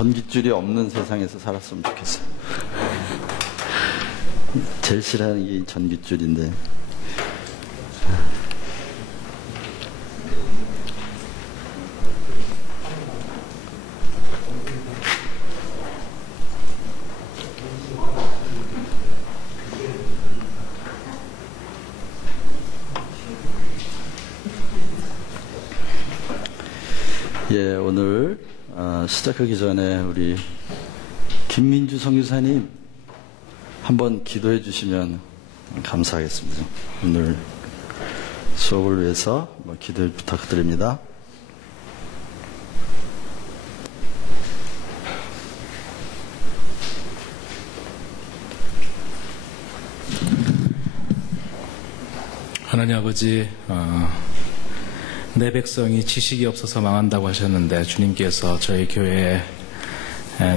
전깃줄이 없는 세상에서 살았으면 좋겠어요. 제일 싫어하는 게 전깃줄인데. 예, 오늘 시작하기 전에 우리 김민주 선교사님 한번 기도해 주시면 감사하겠습니다. 오늘 수업을 위해서 기도 부탁드립니다. 하나님 아버지, 내 백성이 지식이 없어서 망한다고 하셨는데 주님께서 저희 교회에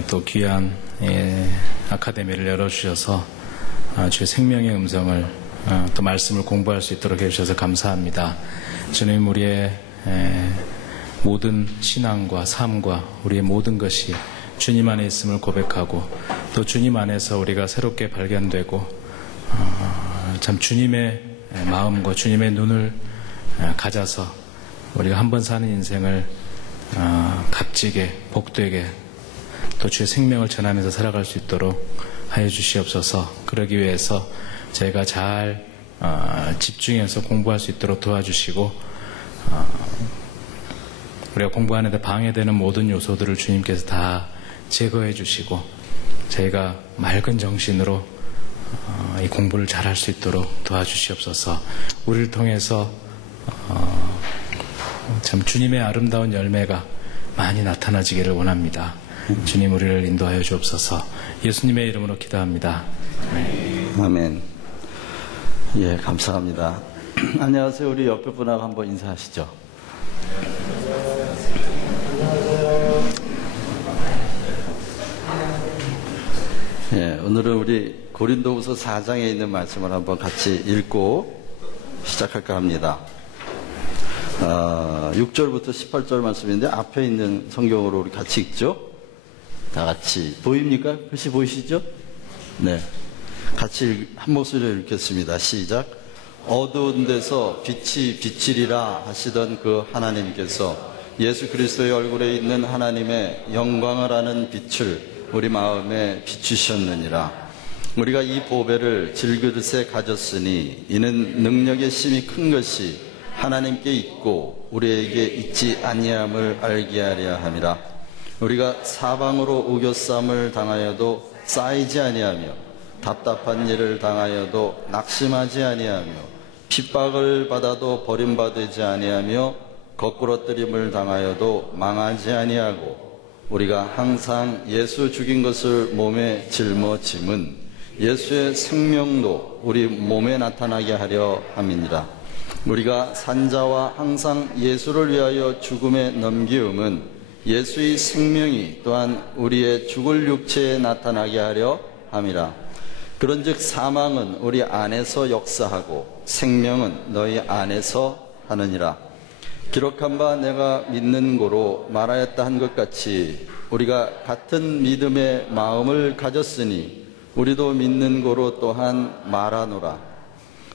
또 귀한 아카데미를 열어주셔서 주의 생명의 음성을 또 말씀을 공부할 수 있도록 해주셔서 감사합니다. 주님, 우리의 모든 신앙과 삶과 우리의 모든 것이 주님 안에 있음을 고백하고 또 주님 안에서 우리가 새롭게 발견되고 참 주님의 마음과 주님의 눈을 가져서 우리가 한 번 사는 인생을 값지게 복되게 또 주의 생명을 전하면서 살아갈 수 있도록 하여 주시옵소서. 그러기 위해서 저희가 잘 집중해서 공부할 수 있도록 도와주시고 우리가 공부하는 데 방해되는 모든 요소들을 주님께서 다 제거해 주시고 저희가 맑은 정신으로 이 공부를 잘할 수 있도록 도와주시옵소서. 우리를 통해서 참 주님의 아름다운 열매가 많이 나타나지기를 원합니다. 주님, 우리를 인도하여 주옵소서. 예수님의 이름으로 기도합니다. 아멘. 예, 감사합니다. 안녕하세요. 우리 옆에 분하고 한번 인사하시죠. 예, 오늘은 우리 고린도후서 4장에 있는 말씀을 한번 같이 읽고 시작할까 합니다. 6절부터 18절 말씀인데 앞에 있는 성경으로 우리 같이 읽죠? 다 같이. 보입니까? 글씨 보이시죠? 네. 같이 한 목소리로 읽겠습니다. 시작. 어두운 데서 빛이 비치리라 하시던 그 하나님께서 예수 그리스도의 얼굴에 있는 하나님의 영광을 아는 빛을 우리 마음에 비추셨느니라. 우리가 이 보배를 질그릇에 가졌으니 이는 능력의 심이 큰 것이 하나님께 있고 우리에게 있지 아니함을 알게 하려 함이라. 우리가 사방으로 우겨쌈을 당하여도 쌓이지 아니하며 답답한 일을 당하여도 낙심하지 아니하며 핍박을 받아도 버림받지 아니하며 거꾸러뜨림을 당하여도 망하지 아니하고 우리가 항상 예수 죽인 것을 몸에 짊어짐은 예수의 생명도 우리 몸에 나타나게 하려 함이니라. 우리가 산자와 항상 예수를 위하여 죽음에 넘기움은 예수의 생명이 또한 우리의 죽을 육체에 나타나게 하려 함이라. 그런즉 사망은 우리 안에서 역사하고 생명은 너희 안에서 하느니라. 기록한 바 내가 믿는 고로 말하였다 한 것 같이 우리가 같은 믿음의 마음을 가졌으니 우리도 믿는 고로 또한 말하노라.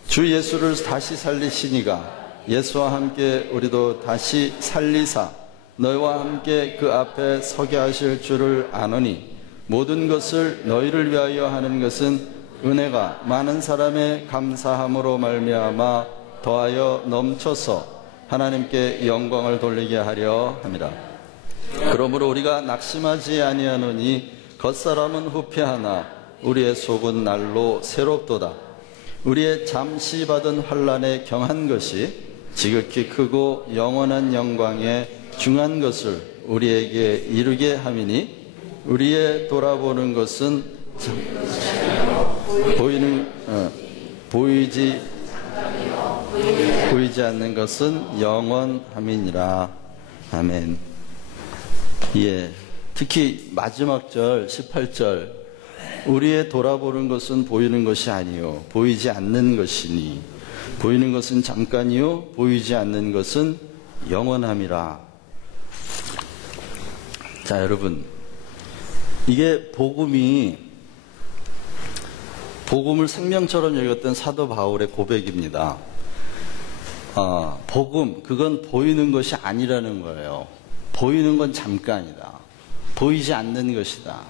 주 예수를 다시 살리시니가 예수와 함께 우리도 다시 살리사 너희와 함께 그 앞에 서게 하실 줄을 아노니 모든 것을 너희를 위하여 하는 것은 은혜가 많은 사람의 감사함으로 말미암아 더하여 넘쳐서 하나님께 영광을 돌리게 하려 함이라. 그러므로 우리가 낙심하지 아니하노니 겉사람은 후패하나 우리의 속은 날로 새롭도다. 우리의 잠시 받은 환난에 경한 것이 지극히 크고 영원한 영광에 중한 것을 우리에게 이루게 함이니 우리의 돌아보는 것은 보이지 않는 것은 영원함이니라. 아멘. 예, 특히 마지막 절 18절 우리의 돌아보는 것은 보이는 것이 아니요 보이지 않는 것이니 보이는 것은 잠깐이요 보이지 않는 것은 영원함이라. 자, 여러분, 이게 복음을 생명처럼 여겼던 사도 바울의 고백입니다. 복음, 그건 보이는 것이 아니라는 거예요. 보이는 건 잠깐이다. 보이지 않는 것이다.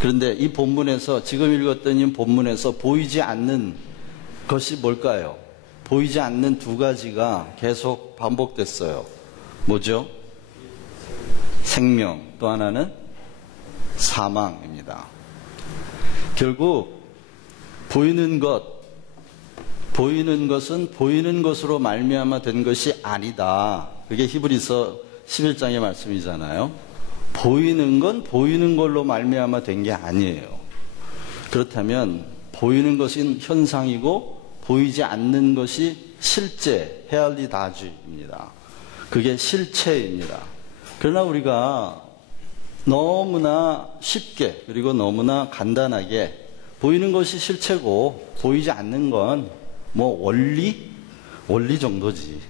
그런데 이 본문에서, 지금 읽었던 이 본문에서 보이지 않는 것이 뭘까요? 보이지 않는 두 가지가 계속 반복됐어요. 뭐죠? 생명, 또 하나는 사망입니다. 결국 보이는 것은 보이는 것으로 말미암아 된 것이 아니다. 그게 히브리서 11장의 말씀이잖아요. 보이는 건 보이는 걸로 말미암아 된 게 아니에요. 그렇다면 보이는 것은 현상이고 보이지 않는 것이 실제, 헤알리다주입니다. 그게 실체입니다. 그러나 우리가 너무나 쉽게 그리고 너무나 간단하게 보이는 것이 실체고 보이지 않는 건 뭐 원리 정도지.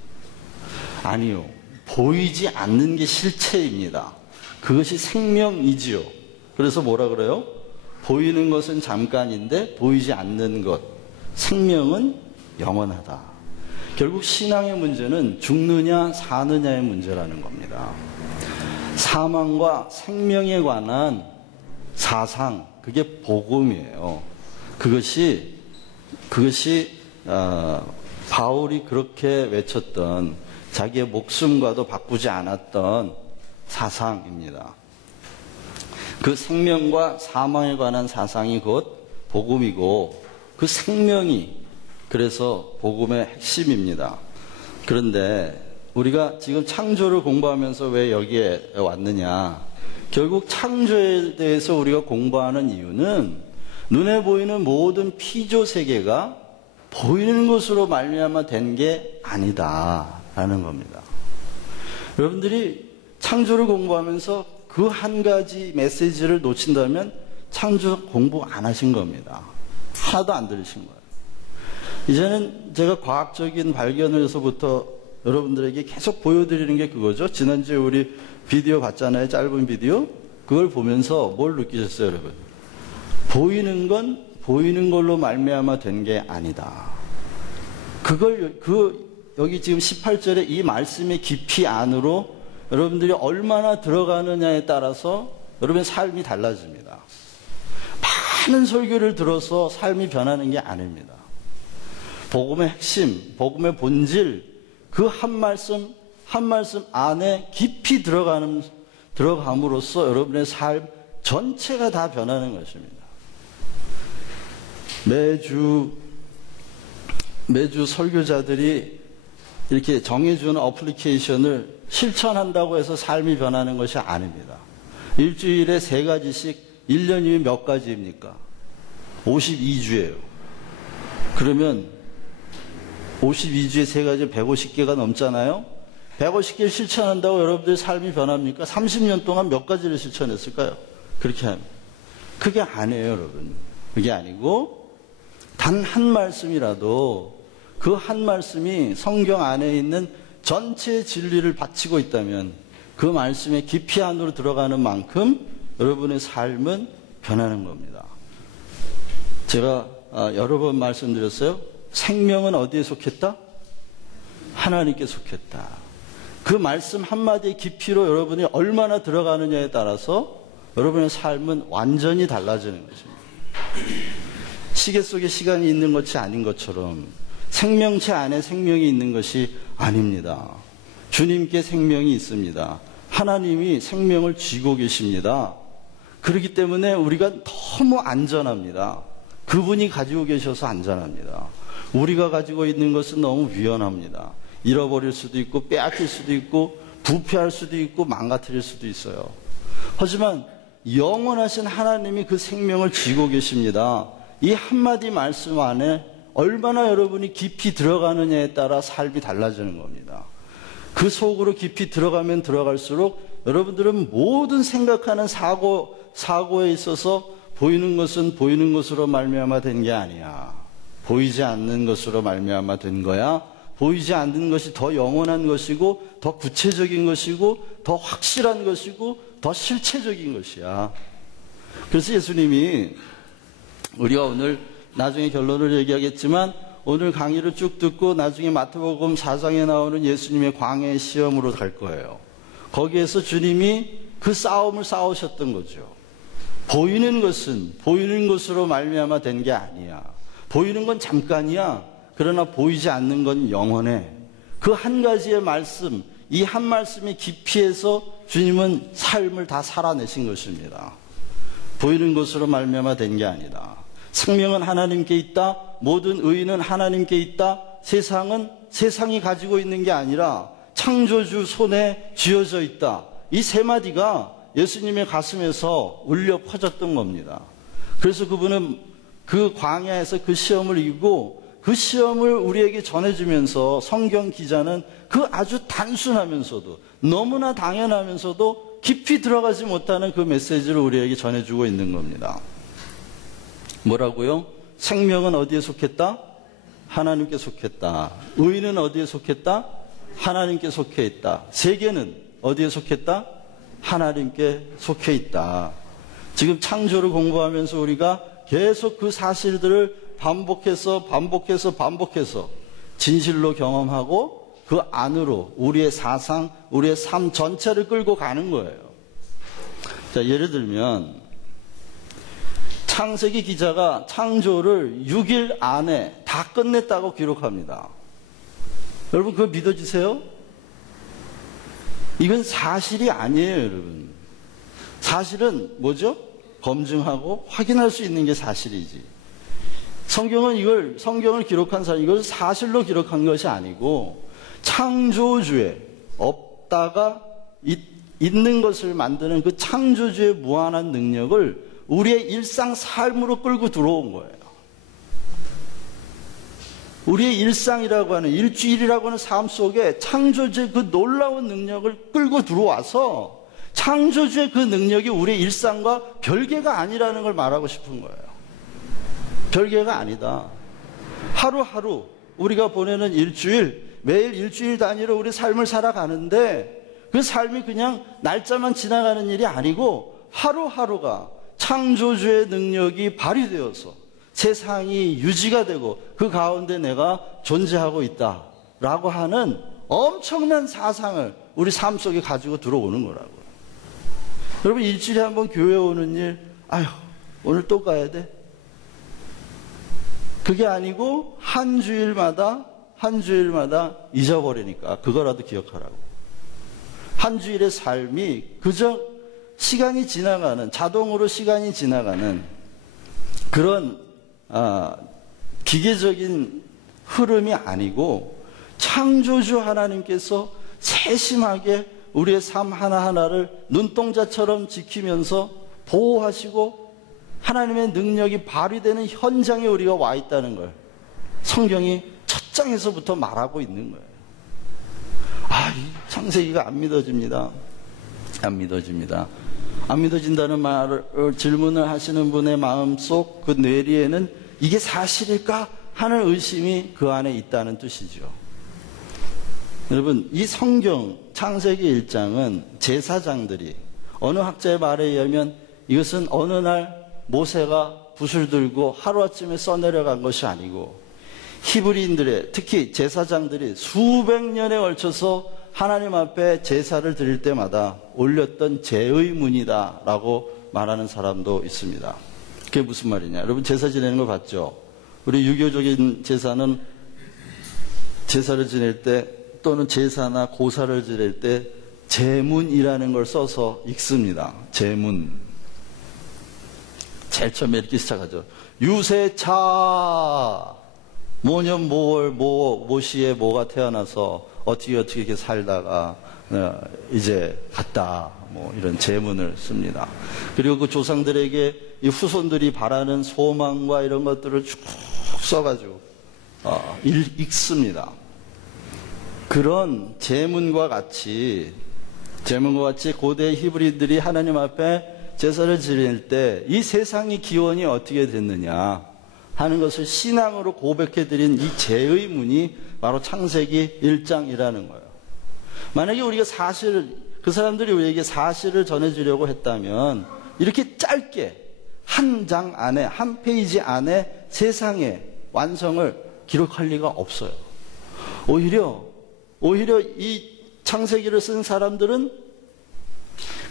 아니요. 보이지 않는 게 실체입니다. 그것이 생명이지요. 그래서 뭐라 그래요? 보이는 것은 잠깐인데 보이지 않는 것, 생명은 영원하다. 결국 신앙의 문제는 죽느냐 사느냐의 문제라는 겁니다. 사망과 생명에 관한 사상, 그게 복음이에요. 그것이 바울이 그렇게 외쳤던 자기의 목숨과도 바꾸지 않았던 사상입니다. 그 생명과 사망에 관한 사상이 곧 복음이고 그 생명이 그래서 복음의 핵심입니다. 그런데 우리가 지금 창조를 공부하면서 왜 여기에 왔느냐? 결국 창조에 대해서 우리가 공부하는 이유는 눈에 보이는 모든 피조 세계가 보이는 것으로 말미암아 된 게 아니다라는 겁니다. 여러분들이 창조를 공부하면서 그 한 가지 메시지를 놓친다면 창조 공부 안 하신 겁니다. 하나도 안 들으신 거예요. 이제는 제가 과학적인 발견을 해서부터 여러분들에게 계속 보여드리는 게 그거죠. 지난주에 우리 비디오 봤잖아요. 짧은 비디오. 그걸 보면서 뭘 느끼셨어요, 여러분? 보이는 건 보이는 걸로 말미암아 된 게 아니다. 여기 지금 18절에 이 말씀의 깊이 안으로 여러분들이 얼마나 들어가느냐에 따라서 여러분의 삶이 달라집니다. 많은 설교를 들어서 삶이 변하는 게 아닙니다. 복음의 핵심, 복음의 본질, 그 한 말씀 안에 깊이 들어감으로써 여러분의 삶 전체가 다 변하는 것입니다. 매주 설교자들이 이렇게 정해주는 어플리케이션을 실천한다고 해서 삶이 변하는 것이 아닙니다. 일주일에 3가지씩 1년이면 몇 가지입니까? 52주예요. 그러면 52주에 3가지 150개가 넘잖아요. 150개를 실천한다고 여러분들의 삶이 변합니까? 30년 동안 몇 가지를 실천했을까요? 그렇게 하면. 그게 아니에요, 여러분. 그게 아니고 단 한 말씀이라도 그 한 말씀이 성경 안에 있는 전체 진리를 바치고 있다면 그 말씀의 깊이 안으로 들어가는 만큼 여러분의 삶은 변하는 겁니다. 제가 여러 번 말씀드렸어요. 생명은 어디에 속했다? 하나님께 속했다. 그 말씀 한마디의 깊이로 여러분이 얼마나 들어가느냐에 따라서 여러분의 삶은 완전히 달라지는 것입니다. 시계 속에 시간이 있는 것이 아닌 것처럼 생명체 안에 생명이 있는 것이 아닙니다. 주님께 생명이 있습니다. 하나님이 생명을 쥐고 계십니다. 그렇기 때문에 우리가 너무 안전합니다. 그분이 가지고 계셔서 안전합니다. 우리가 가지고 있는 것은 너무 위험합니다. 잃어버릴 수도 있고 빼앗길 수도 있고 부패할 수도 있고 망가뜨릴 수도 있어요. 하지만 영원하신 하나님이 그 생명을 쥐고 계십니다. 이 한마디 말씀 안에 얼마나 여러분이 깊이 들어가느냐에 따라 삶이 달라지는 겁니다. 그 속으로 깊이 들어가면 들어갈수록 여러분들은 모든 생각하는 사고에 있어서 보이는 것은 보이는 것으로 말미암아 된 게 아니야. 보이지 않는 것으로 말미암아 된 거야. 보이지 않는 것이 더 영원한 것이고 더 구체적인 것이고 더 확실한 것이고 더 실체적인 것이야. 그래서 예수님이 우리가 오늘 나중에 결론을 얘기하겠지만 오늘 강의를 쭉 듣고 나중에 마태복음 4장에 나오는 예수님의 광야의 시험으로 갈 거예요. 거기에서 주님이 그 싸움을 싸우셨던 거죠. 보이는 것은 보이는 것으로 말미암아 된 게 아니야. 보이는 건 잠깐이야. 그러나 보이지 않는 건 영원해. 그 한 가지의 말씀, 이 한 말씀의 깊이에서 주님은 삶을 다 살아내신 것입니다. 보이는 것으로 말미암아 된 게 아니다. 생명은 하나님께 있다. 모든 의인은 하나님께 있다. 세상은 세상이 가지고 있는 게 아니라 창조주 손에 쥐어져 있다. 이 세 마디가 예수님의 가슴에서 울려 퍼졌던 겁니다. 그래서 그분은 그 광야에서 그 시험을 이기고 그 시험을 우리에게 전해주면서 성경 기자는 그 아주 단순하면서도 너무나 당연하면서도 깊이 들어가지 못하는 그 메시지를 우리에게 전해주고 있는 겁니다. 뭐라고요? 생명은 어디에 속했다? 하나님께 속했다. 의는 어디에 속했다? 하나님께 속해 있다. 세계는 어디에 속했다? 하나님께 속해 있다. 지금 창조를 공부하면서 우리가 계속 그 사실들을 반복해서 진실로 경험하고 그 안으로 우리의 사상, 우리의 삶 전체를 끌고 가는 거예요. 자, 예를 들면 창세기 기자가 창조를 6일 안에 다 끝냈다고 기록합니다. 여러분 그거 믿어지세요? 이건 사실이 아니에요, 여러분. 사실은 뭐죠? 검증하고 확인할 수 있는 게 사실이지. 성경은 성경을 기록한 사람, 이걸 사실로 기록한 것이 아니고 창조주의 없다가 있는 것을 만드는 그 창조주의 무한한 능력을 우리의 일상 삶으로 끌고 들어온 거예요. 우리의 일상이라고 하는 일주일이라고 하는 삶 속에 창조주의 그 놀라운 능력을 끌고 들어와서 창조주의 그 능력이 우리의 일상과 별개가 아니라는 걸 말하고 싶은 거예요. 별개가 아니다. 하루하루 우리가 보내는 일주일, 매일 일주일 단위로 우리 삶을 살아가는데 그 삶이 그냥 날짜만 지나가는 일이 아니고 하루하루가 창조주의 능력이 발휘되어서 세상이 유지가 되고 그 가운데 내가 존재하고 있다라고 하는 엄청난 사상을 우리 삶 속에 가지고 들어오는 거라고요. 여러분 일주일에 한번 교회 오는 일, 아휴 오늘 또 가야 돼? 그게 아니고 한 주일마다 잊어버리니까 그거라도 기억하라고. 한 주일의 삶이 그저 시간이 지나가는, 자동으로 시간이 지나가는 그런 기계적인 흐름이 아니고 창조주 하나님께서 세심하게 우리의 삶 하나하나를 눈동자처럼 지키면서 보호하시고 하나님의 능력이 발휘되는 현장에 우리가 와 있다는 걸 성경이 첫 장에서부터 말하고 있는 거예요. 이 창세기가 안 믿어집니다. 안 믿어집니다. 안 믿어진다는 질문을 하시는 분의 마음속 그 뇌리에는 이게 사실일까 하는 의심이 그 안에 있다는 뜻이죠. 여러분 이 성경 창세기 1장은 제사장들이, 어느 학자의 말에 의하면 이것은 어느 날 모세가 붓을 들고 하루아침에 써내려간 것이 아니고 히브리인들의, 특히 제사장들이 수백 년에 걸쳐서 하나님 앞에 제사를 드릴 때마다 올렸던 제의 문이다라고 말하는 사람도 있습니다. 그게 무슨 말이냐? 여러분 제사 지내는 거 봤죠? 우리 유교적인 제사는 제사를 지낼 때 또는 제사나 고사를 지낼 때 제문이라는 걸 써서 읽습니다. 제문. 제일 처음에 이렇게 시작하죠. 유세차 모년 모월 모시에 모가 태어나서 어떻게 이렇게 살다가 이제 갔다, 뭐 이런 제문을 씁니다. 그리고 그 조상들에게 이 후손들이 바라는 소망과 이런 것들을 쭉 써가지고 읽습니다. 그런 제문과 같이 고대 히브리들이 하나님 앞에 제사를 지낼 때 이 세상의 기원이 어떻게 됐느냐 하는 것을 신앙으로 고백해드린 이 제의 문이 바로 창세기 1장이라는 거예요. 만약에 우리가 그 사람들이 우리에게 사실을 전해주려고 했다면 이렇게 짧게 한 장 안에, 한 페이지 안에 세상의 완성을 기록할 리가 없어요. 오히려 이 창세기를 쓴 사람들은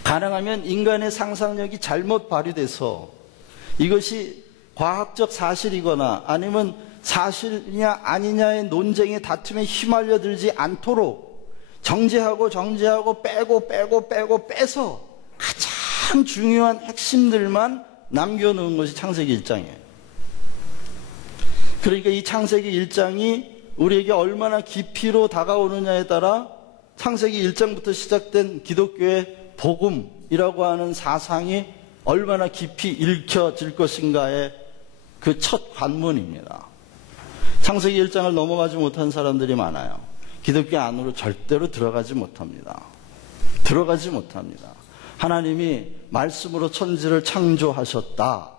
가능하면 인간의 상상력이 잘못 발휘돼서 이것이 과학적 사실이거나 아니면 사실이냐 아니냐의 논쟁의 다툼에 휘말려들지 않도록 정제하고 빼고 빼서 가장 중요한 핵심들만 남겨놓은 것이 창세기 1장이에요. 그러니까 이 창세기 1장이 우리에게 얼마나 깊이로 다가오느냐에 따라 창세기 1장부터 시작된 기독교의 복음이라고 하는 사상이 얼마나 깊이 읽혀질 것인가의 그 첫 관문입니다. 창세기 1장을 넘어가지 못한 사람들이 많아요. 기독교 안으로 절대로 들어가지 못합니다. 하나님이 말씀으로 천지를 창조하셨다.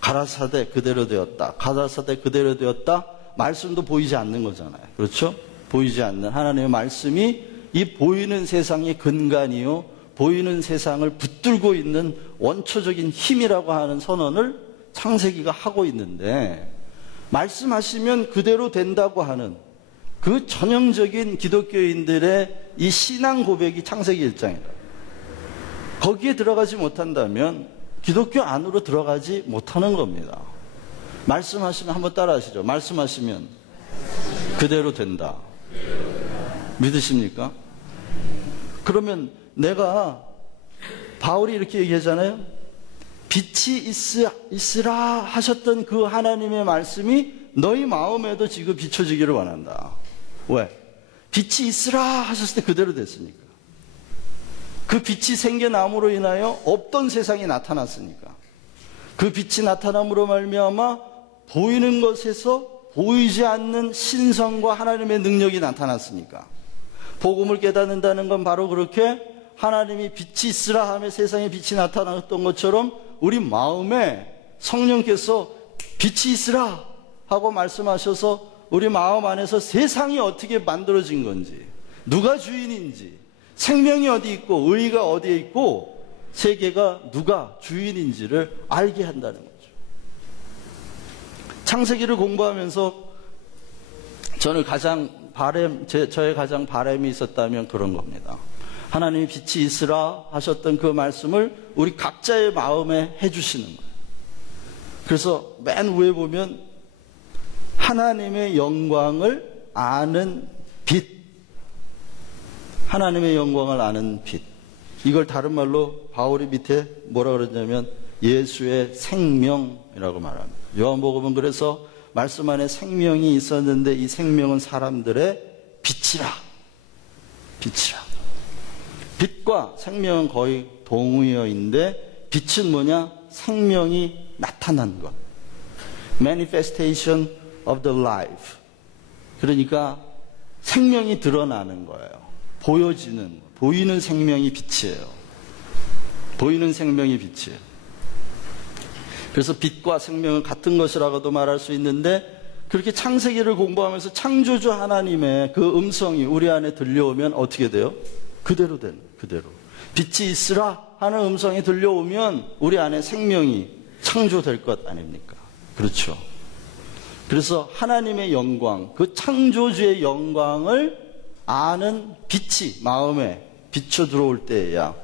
가라사대 그대로 되었다. 말씀도 보이지 않는 거잖아요. 그렇죠? 보이지 않는 하나님의 말씀이 이 보이는 세상의 근간이요, 보이는 세상을 붙들고 있는 원초적인 힘이라고 하는 선언을 창세기가 하고 있는데, 말씀하시면 그대로 된다고 하는 그 전형적인 기독교인들의 이 신앙 고백이 창세기 1장이다. 거기에 들어가지 못한다면 기독교 안으로 들어가지 못하는 겁니다. 말씀하시면 한번 따라 하시죠. 말씀하시면 그대로 된다. 믿으십니까? 그러면 내가 바울이 이렇게 얘기하잖아요. 빛이 있으라 하셨던 그 하나님의 말씀이 너희 마음에도 지금 비춰지기를 원한다. 왜? 빛이 있으라 하셨을 때 그대로 됐으니까. 그 빛이 생겨남으로 인하여 없던 세상이 나타났으니까. 그 빛이 나타남으로 말미암아 보이는 것에서 보이지 않는 신성과 하나님의 능력이 나타났으니까. 복음을 깨닫는다는 건 바로 그렇게 하나님이 빛이 있으라 하며 세상에 빛이 나타났던 것처럼 우리 마음에 성령께서 빛이 있으라 하고 말씀하셔서 우리 마음 안에서 세상이 어떻게 만들어진 건지, 누가 주인인지, 생명이 어디 있고 의의가 어디에 있고 세계가 누가 주인인지를 알게 한다는 거죠. 창세기를 공부하면서 저의 가장 바람이 있었다면 그런 겁니다. 하나님이 빛이 있으라 하셨던 그 말씀을 우리 각자의 마음에 해주시는 거예요. 그래서 맨 위에 보면 하나님의 영광을 아는 빛. 하나님의 영광을 아는 빛. 이걸 다른 말로 바울이 밑에 뭐라 그러냐면 예수의 생명이라고 말합니다. 요한복음은 그래서 말씀 안에 생명이 있었는데 이 생명은 사람들의 빛이라. 빛과 생명은 거의 동의어인데 빛은 뭐냐? 생명이 나타난 것. Manifestation of the life. 그러니까 생명이 드러나는 거예요. 보이는 생명이 빛이에요. 그래서 빛과 생명은 같은 것이라고도 말할 수 있는데, 그렇게 창세기를 공부하면서 창조주 하나님의 그 음성이 우리 안에 들려오면 어떻게 돼요? 그대로. 빛이 있으라 하는 음성이 들려오면 우리 안에 생명이 창조될 것 아닙니까? 그렇죠. 그래서 하나님의 영광, 그 창조주의 영광을 아는 빛이 마음에 비춰 들어올 때에야,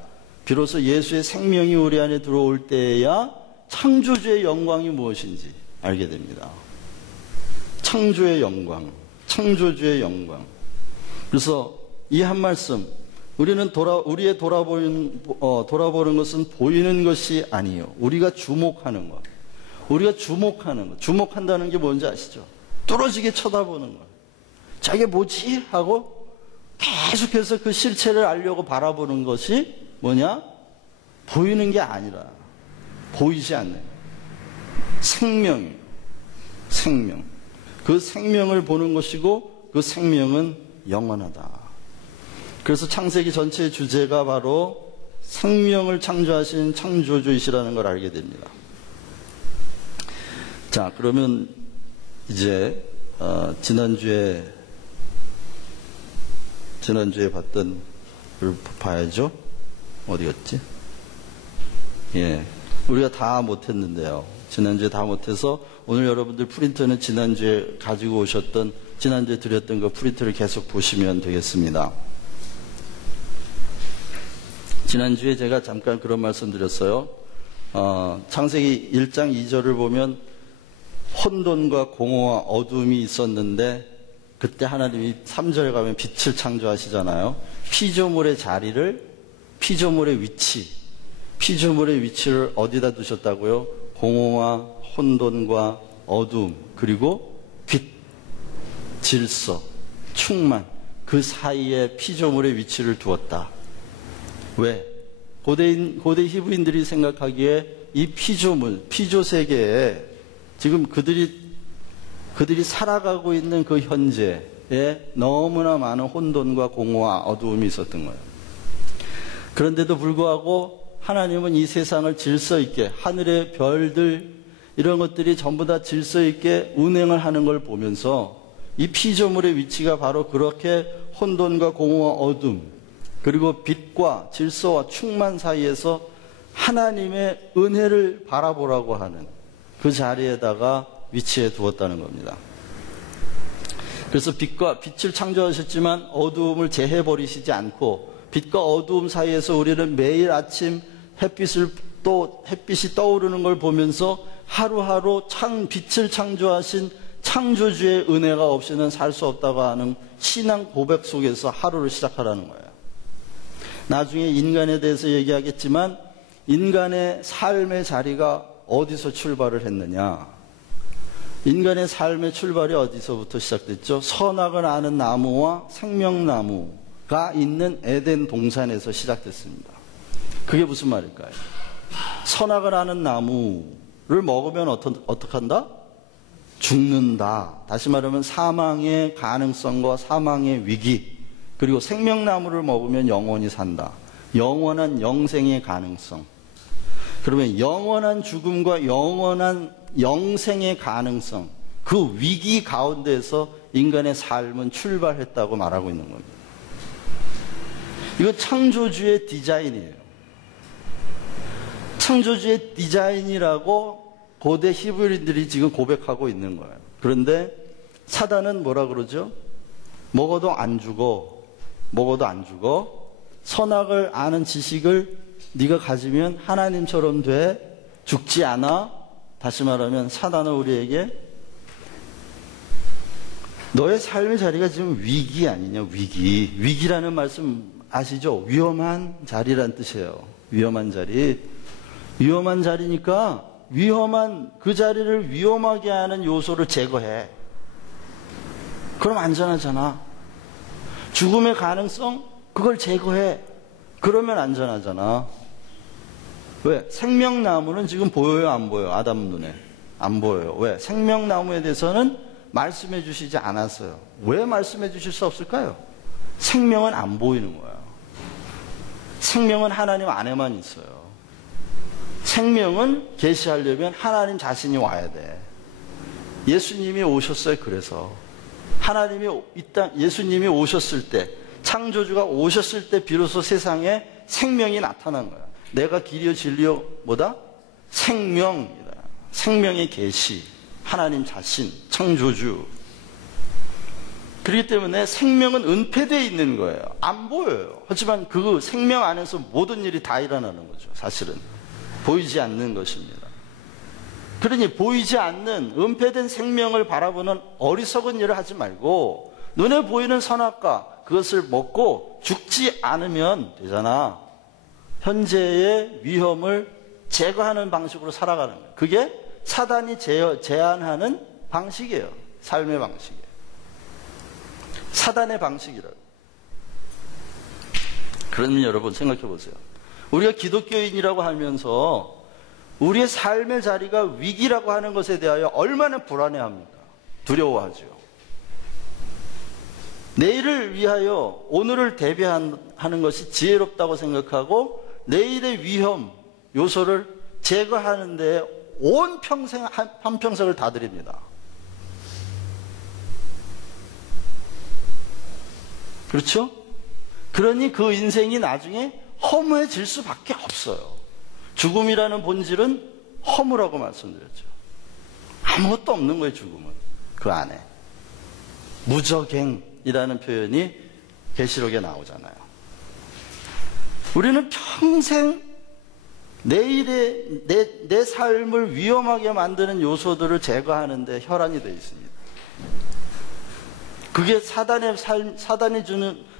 비로소 예수의 생명이 우리 안에 들어올 때에야 창조주의 영광이 무엇인지 알게 됩니다. 창조의 영광, 창조주의 영광. 그래서 이 한 말씀, 우리는 돌아보는 것은 보이는 것이 아니에요. 우리가 주목하는 것. 주목한다는 게 뭔지 아시죠? 뚫어지게 쳐다보는 것. 저게 뭐지? 하고 계속해서 그 실체를 알려고 바라보는 것이 뭐냐? 보이는 게 아니라 보이지 않는 생명이에요. 생명. 그 생명을 보는 것이고 그 생명은 영원하다. 그래서 창세기 전체의 주제가 바로 생명을 창조하신 창조주이시라는 걸 알게 됩니다. 자, 그러면 이제 지난주에 봤던 걸 봐야죠. 어디였지? 예. 우리가 다 못했는데요. 지난주에 다 못해서 오늘 여러분들 프린터는 지난주에 가지고 오셨던, 지난주에 드렸던 그 프린터를 계속 보시면 되겠습니다. 지난주에 제가 잠깐 그런 말씀 드렸어요. 창세기 1장 2절을 보면 혼돈과 공허와 어둠이 있었는데 그때 하나님이 3절에 가면 빛을 창조하시잖아요. 피조물의 자리를, 피조물의 위치를 어디다 두셨다고요? 공허와 혼돈과 어둠, 그리고 빛, 질서, 충만, 그 사이에 피조물의 위치를 두었다. 왜? 고대 히브리인들이 생각하기에 이 피조물, 피조세계에 지금 그들이 살아가고 있는 그 현재에 너무나 많은 혼돈과 공허와 어두움이 있었던 거예요. 그런데도 불구하고 하나님은 이 세상을 질서 있게, 하늘의 별들 이런 것들이 전부 다 질서 있게 운행을 하는 걸 보면서 이 피조물의 위치가 바로 그렇게 혼돈과 공허와 어둠, 그리고 빛과 질서와 충만 사이에서 하나님의 은혜를 바라보라고 하는 그 자리에다가 위치해 두었다는 겁니다. 그래서 빛을 창조하셨지만 어두움을 제해버리시지 않고 빛과 어두움 사이에서 우리는 매일 아침 햇빛이 떠오르는 걸 보면서 하루하루 빛을 창조하신 창조주의 은혜가 없이는 살 수 없다고 하는 신앙 고백 속에서 하루를 시작하라는 거예요. 나중에 인간에 대해서 얘기하겠지만 인간의 삶의 자리가 어디서 출발을 했느냐? 인간의 삶의 출발이 어디서부터 시작됐죠? 선악을 아는 나무와 생명나무가 있는 에덴 동산에서 시작됐습니다. 그게 무슨 말일까요? 선악을 아는 나무를 먹으면 어떡한다? 죽는다. 다시 말하면 사망의 가능성과 사망의 위기, 그리고 생명나무를 먹으면 영원히 산다. 영원한 영생의 가능성. 그러면 영원한 죽음과 영원한 영생의 가능성, 그 위기 가운데서 인간의 삶은 출발했다고 말하고 있는 겁니다. 이거 창조주의 디자인이에요. 창조주의 디자인이라고 고대 히브리인들이 지금 고백하고 있는 거예요. 그런데 사단은 뭐라 그러죠? 먹어도 안 죽어. 선악을 아는 지식을 네가 가지면 하나님처럼 돼. 죽지 않아. 다시 말하면 사단은 우리에게 너의 삶의 자리가 지금 위기 아니냐, 위기. 위기라는 말씀 아시죠? 위험한 자리란 뜻이에요. 위험한 자리. 위험한 자리니까 위험한 그 자리를 위험하게 하는 요소를 제거해. 그럼 안전하잖아. 죽음의 가능성? 그걸 제거해. 그러면 안전하잖아. 왜? 생명나무는 지금 보여요, 안 보여요? 아담 눈에. 안 보여요. 왜? 생명나무에 대해서는 말씀해 주시지 않았어요. 왜 말씀해 주실 수 없을까요? 생명은 안 보이는 거예요. 생명은 하나님 안에만 있어요. 생명은 계시하려면 하나님 자신이 와야 돼. 예수님이 오셨어요. 그래서 예수님이 오셨을 때, 창조주가 오셨을 때 비로소 세상에 생명이 나타난 거야. 내가 길이요 진리요 뭐다? 생명이다. 생명의 계시, 하나님 자신, 창조주. 그렇기 때문에 생명은 은폐되어 있는 거예요. 안 보여요. 하지만 그 생명 안에서 모든 일이 다 일어나는 거죠. 사실은 보이지 않는 것입니다. 그러니 보이지 않는 은폐된 생명을 바라보는 어리석은 일을 하지 말고 눈에 보이는 선악과 그것을 먹고 죽지 않으면 되잖아. 현재의 위험을 제거하는 방식으로 살아가는 거예요. 그게 사단이 제안하는 방식이에요. 삶의 방식이에요. 사단의 방식이라고. 그러면 여러분 생각해 보세요. 우리가 기독교인이라고 하면서 우리의 삶의 자리가 위기라고 하는 것에 대하여 얼마나 불안해합니까? 두려워하죠. 내일을 위하여 오늘을 대비하는 것이 지혜롭다고 생각하고 내일의 위험 요소를 제거하는 데 온 평생, 한평생을 다 드립니다. 그렇죠? 그러니 그 인생이 나중에 허무해질 수밖에 없어요. 죽음이라는 본질은 허무라고 말씀드렸죠. 아무것도 없는 거예요, 죽음은. 그 안에. 무저갱이라는 표현이 계시록에 나오잖아요. 우리는 평생 내일의 내 삶을 위험하게 만드는 요소들을 제거하는데 혈안이 되어 있습니다. 그게 사단이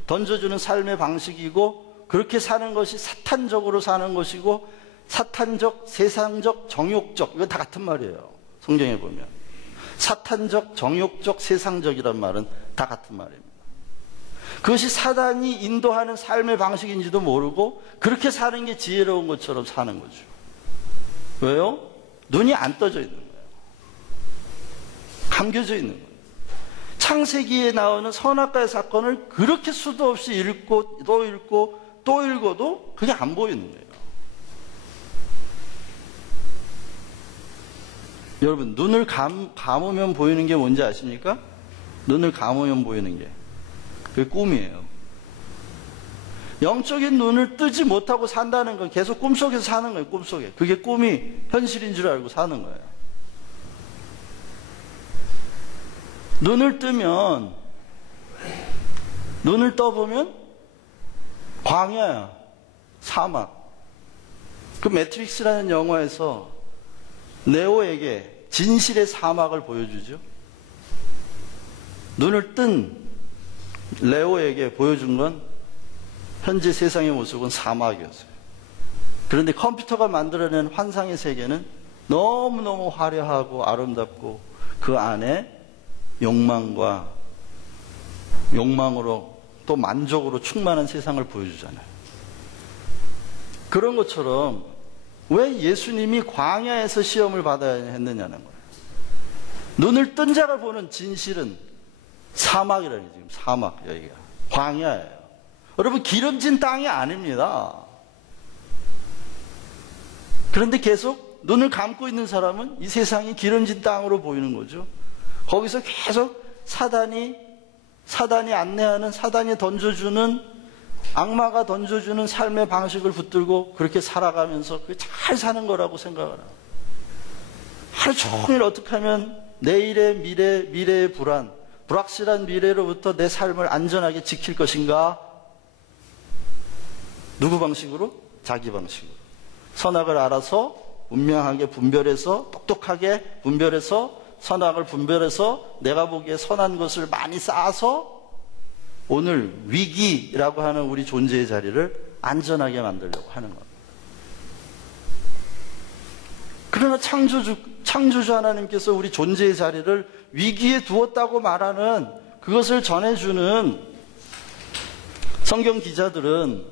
던져주는 삶의 방식이고, 그렇게 사는 것이 사탄적으로 사는 것이고, 사탄적, 세상적, 정욕적, 이거 다 같은 말이에요. 성경에 보면. 사탄적, 정욕적, 세상적이란 말은 다 같은 말입니다. 그것이 사단이 인도하는 삶의 방식인지도 모르고 그렇게 사는 게 지혜로운 것처럼 사는 거죠. 왜요? 눈이 안 떠져 있는 거예요. 감겨져 있는 거예요. 창세기에 나오는 선악과의 사건을 그렇게 수도 없이 읽고 또 읽고 또 읽어도 그게 안 보이는 거예요. 여러분, 눈을 감으면 보이는 게 뭔지 아십니까? 눈을 감으면 보이는 게 그게 꿈이에요. 영적인 눈을 뜨지 못하고 산다는 건 계속 꿈속에서 사는 거예요. 꿈속에. 그게 꿈이 현실인 줄 알고 사는 거예요. 눈을 떠보면 광야야, 사막. 그 매트릭스라는 영화에서 네오에게 진실의 사막을 보여주죠. 눈을 뜬 레오에게 보여준 건 현재 세상의 모습은 사막이었어요. 그런데 컴퓨터가 만들어낸 환상의 세계는 너무너무 화려하고 아름답고 그 안에 욕망으로 또 만족으로 충만한 세상을 보여주잖아요. 그런 것처럼 왜 예수님이 광야에서 시험을 받아야 했느냐는 거예요. 눈을 뜬 자가 보는 진실은 사막이라는 게 지금 사막, 여기가 광야예요. 여러분, 기름진 땅이 아닙니다. 그런데 계속 눈을 감고 있는 사람은 이 세상이 기름진 땅으로 보이는 거죠. 거기서 계속 사단이 안내하는, 사단이 던져주는, 악마가 던져주는 삶의 방식을 붙들고 그렇게 살아가면서 그게 잘 사는 거라고 생각을 해요. 하루 종일 어떻게 하면 내일의 미래의 불확실한 미래로부터 내 삶을 안전하게 지킬 것인가? 누구 방식으로? 자기 방식으로. 선악을 알아서 분명하게 분별해서, 똑똑하게 분별해서, 선악을 분별해서 내가 보기에 선한 것을 많이 쌓아서 오늘 위기라고 하는 우리 존재의 자리를 안전하게 만들려고 하는 겁니다. 그러나 창조주 하나님께서 우리 존재의 자리를 위기에 두었다고 말하는, 그것을 전해주는 성경 기자들은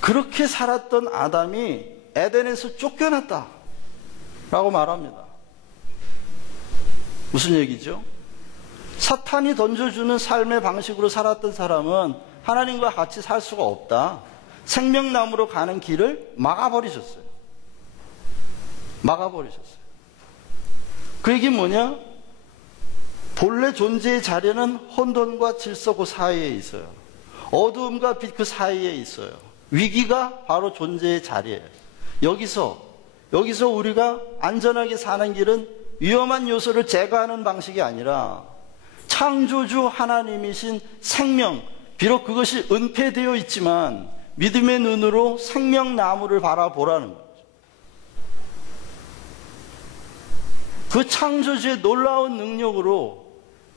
그렇게 살았던 아담이 에덴에서 쫓겨났다라고 말합니다. 무슨 얘기죠? 사탄이 던져주는 삶의 방식으로 살았던 사람은 하나님과 같이 살 수가 없다. 생명나무로 가는 길을 막아버리셨어요. 그 얘기는 뭐냐? 본래 존재의 자리는 혼돈과 질서 그 사이에 있어요. 어두움과 빛 그 사이에 있어요. 위기가 바로 존재의 자리예요. 여기서 우리가 안전하게 사는 길은 위험한 요소를 제거하는 방식이 아니라 창조주 하나님이신 생명, 비록 그것이 은폐되어 있지만 믿음의 눈으로 생명나무를 바라보라는 거죠. 그 창조주의 놀라운 능력으로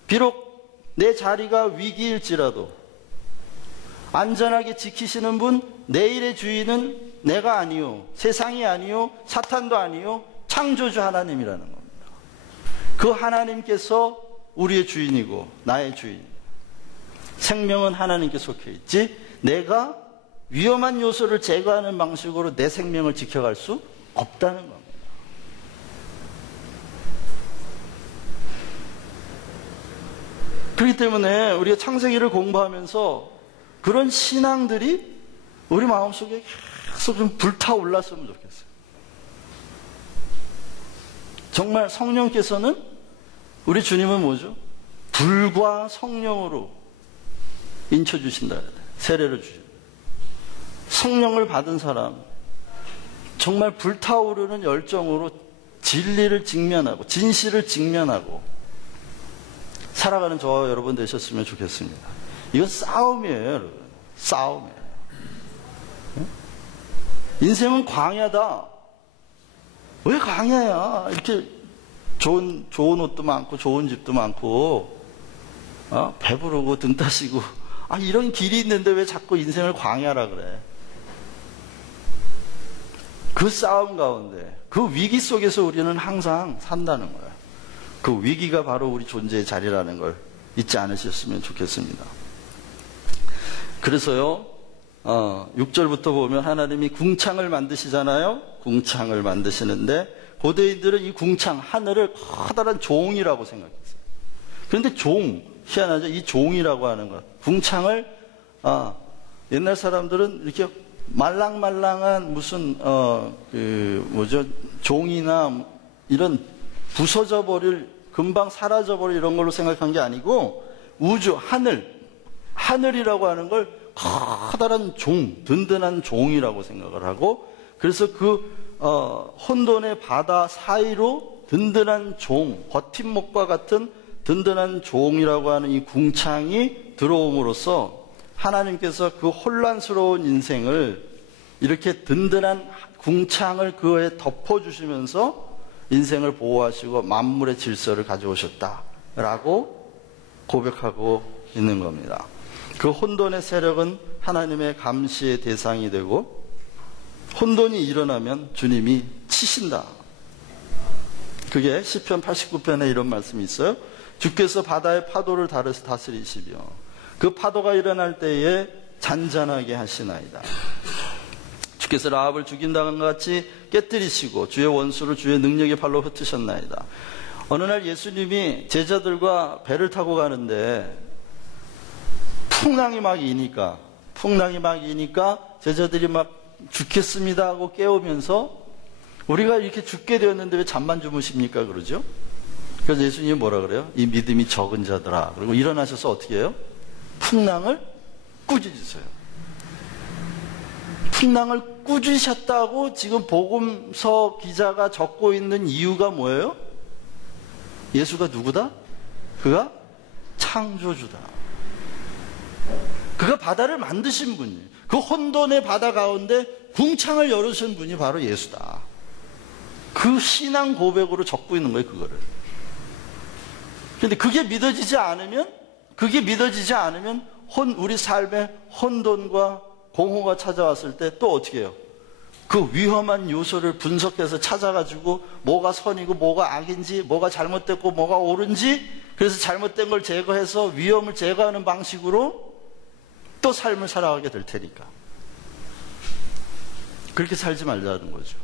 비록 내 자리가 위기일지라도 안전하게 지키시는 분, 내일의 주인은 내가 아니요, 세상이 아니요, 사탄도 아니요, 창조주 하나님이라는 겁니다. 그 하나님께서 우리의 주인이고 나의 주인. 생명은 하나님께 속해 있지, 내가 위험한 요소를 제거하는 방식으로 내 생명을 지켜갈 수 없다는 겁니다. 그렇기 때문에 우리가 창세기를 공부하면서 그런 신앙들이 우리 마음속에 계속 좀 불타올랐으면 좋겠어요. 정말 성령께서는, 우리 주님은 뭐죠? 불과 성령으로 인쳐주신다. 세례를 주죠. 성령을 받은 사람, 정말 불타오르는 열정으로 진리를 직면하고 진실을 직면하고 살아가는 저와 여러분 되셨으면 좋겠습니다. 이건 싸움이에요, 여러분. 싸움이에요. 인생은 광야다. 왜 광야야? 이렇게 좋은 옷도 많고 좋은 집도 많고 배부르고 등 따시고 이런 길이 있는데 왜 자꾸 인생을 광야라 그래? 그 싸움 가운데 그 위기 속에서 우리는 항상 산다는 거예요. 그 위기가 바로 우리 존재의 자리라는 걸 잊지 않으셨으면 좋겠습니다. 그래서요 6절부터 보면 하나님이 궁창을 만드시잖아요. 궁창을 만드시는데 고대인들은 이 궁창 하늘을 커다란 종이라고 생각했어요. 그런데 희한하죠. 이 종이라고 하는 것 궁창을 옛날 사람들은 이렇게 말랑말랑한 무슨 종이나 이런 부서져 버릴 금방 사라져 버릴 이런 걸로 생각한 게 아니고 우주 하늘이라고 하는 걸 커다란 든든한 종이라고 생각을 하고 그래서 그 혼돈의 바다 사이로 든든한 버팀목과 같은 든든한 종이라고 하는 이 궁창이 들어옴으로써 하나님께서 그 혼란스러운 인생을 이렇게 든든한 궁창을 그에 덮어주시면서 인생을 보호하시고 만물의 질서를 가져오셨다라고 고백하고 있는 겁니다. 그 혼돈의 세력은 하나님의 감시의 대상이 되고 혼돈이 일어나면 주님이 치신다. 그게 시편 89편에 이런 말씀이 있어요. 주께서 바다의 파도를 다스리시며 그 파도가 일어날 때에 잔잔하게 하시나이다. 주께서 라합을 죽인다는 것 같이 깨뜨리시고 주의 원수를 주의 능력의 팔로 흩으셨나이다. 어느 날 예수님이 제자들과 배를 타고 가는데 풍랑이 막 이니까 제자들이 막 죽겠습니다 하고 깨우면서 우리가 이렇게 죽게 되었는데 왜 잠만 주무십니까? 그러죠. 그래서 예수님이 뭐라 그래요? 이 믿음이 적은 자들아. 그리고 일어나셔서 어떻게 해요? 풍랑을 꾸짖으세요. 풍랑을 꾸짖으셨다고 지금 복음서 기자가 적고 있는 이유가 뭐예요? 예수가 누구다? 그가 창조주다. 그가 바다를 만드신 분이에요. 그 혼돈의 바다 가운데 궁창을 열으신 분이 바로 예수다. 그 신앙 고백으로 적고 있는 거예요, 그거를. 그런데 그게 믿어지지 않으면 우리 삶에 혼돈과 공허가 찾아왔을 때 또 어떻게 해요? 그 위험한 요소를 분석해서 찾아가지고 뭐가 선이고 뭐가 악인지, 뭐가 잘못됐고 뭐가 옳은지, 그래서 잘못된 걸 제거해서 위험을 제거하는 방식으로 또 삶을 살아가게 될 테니까. 그렇게 살지 말자는 거죠.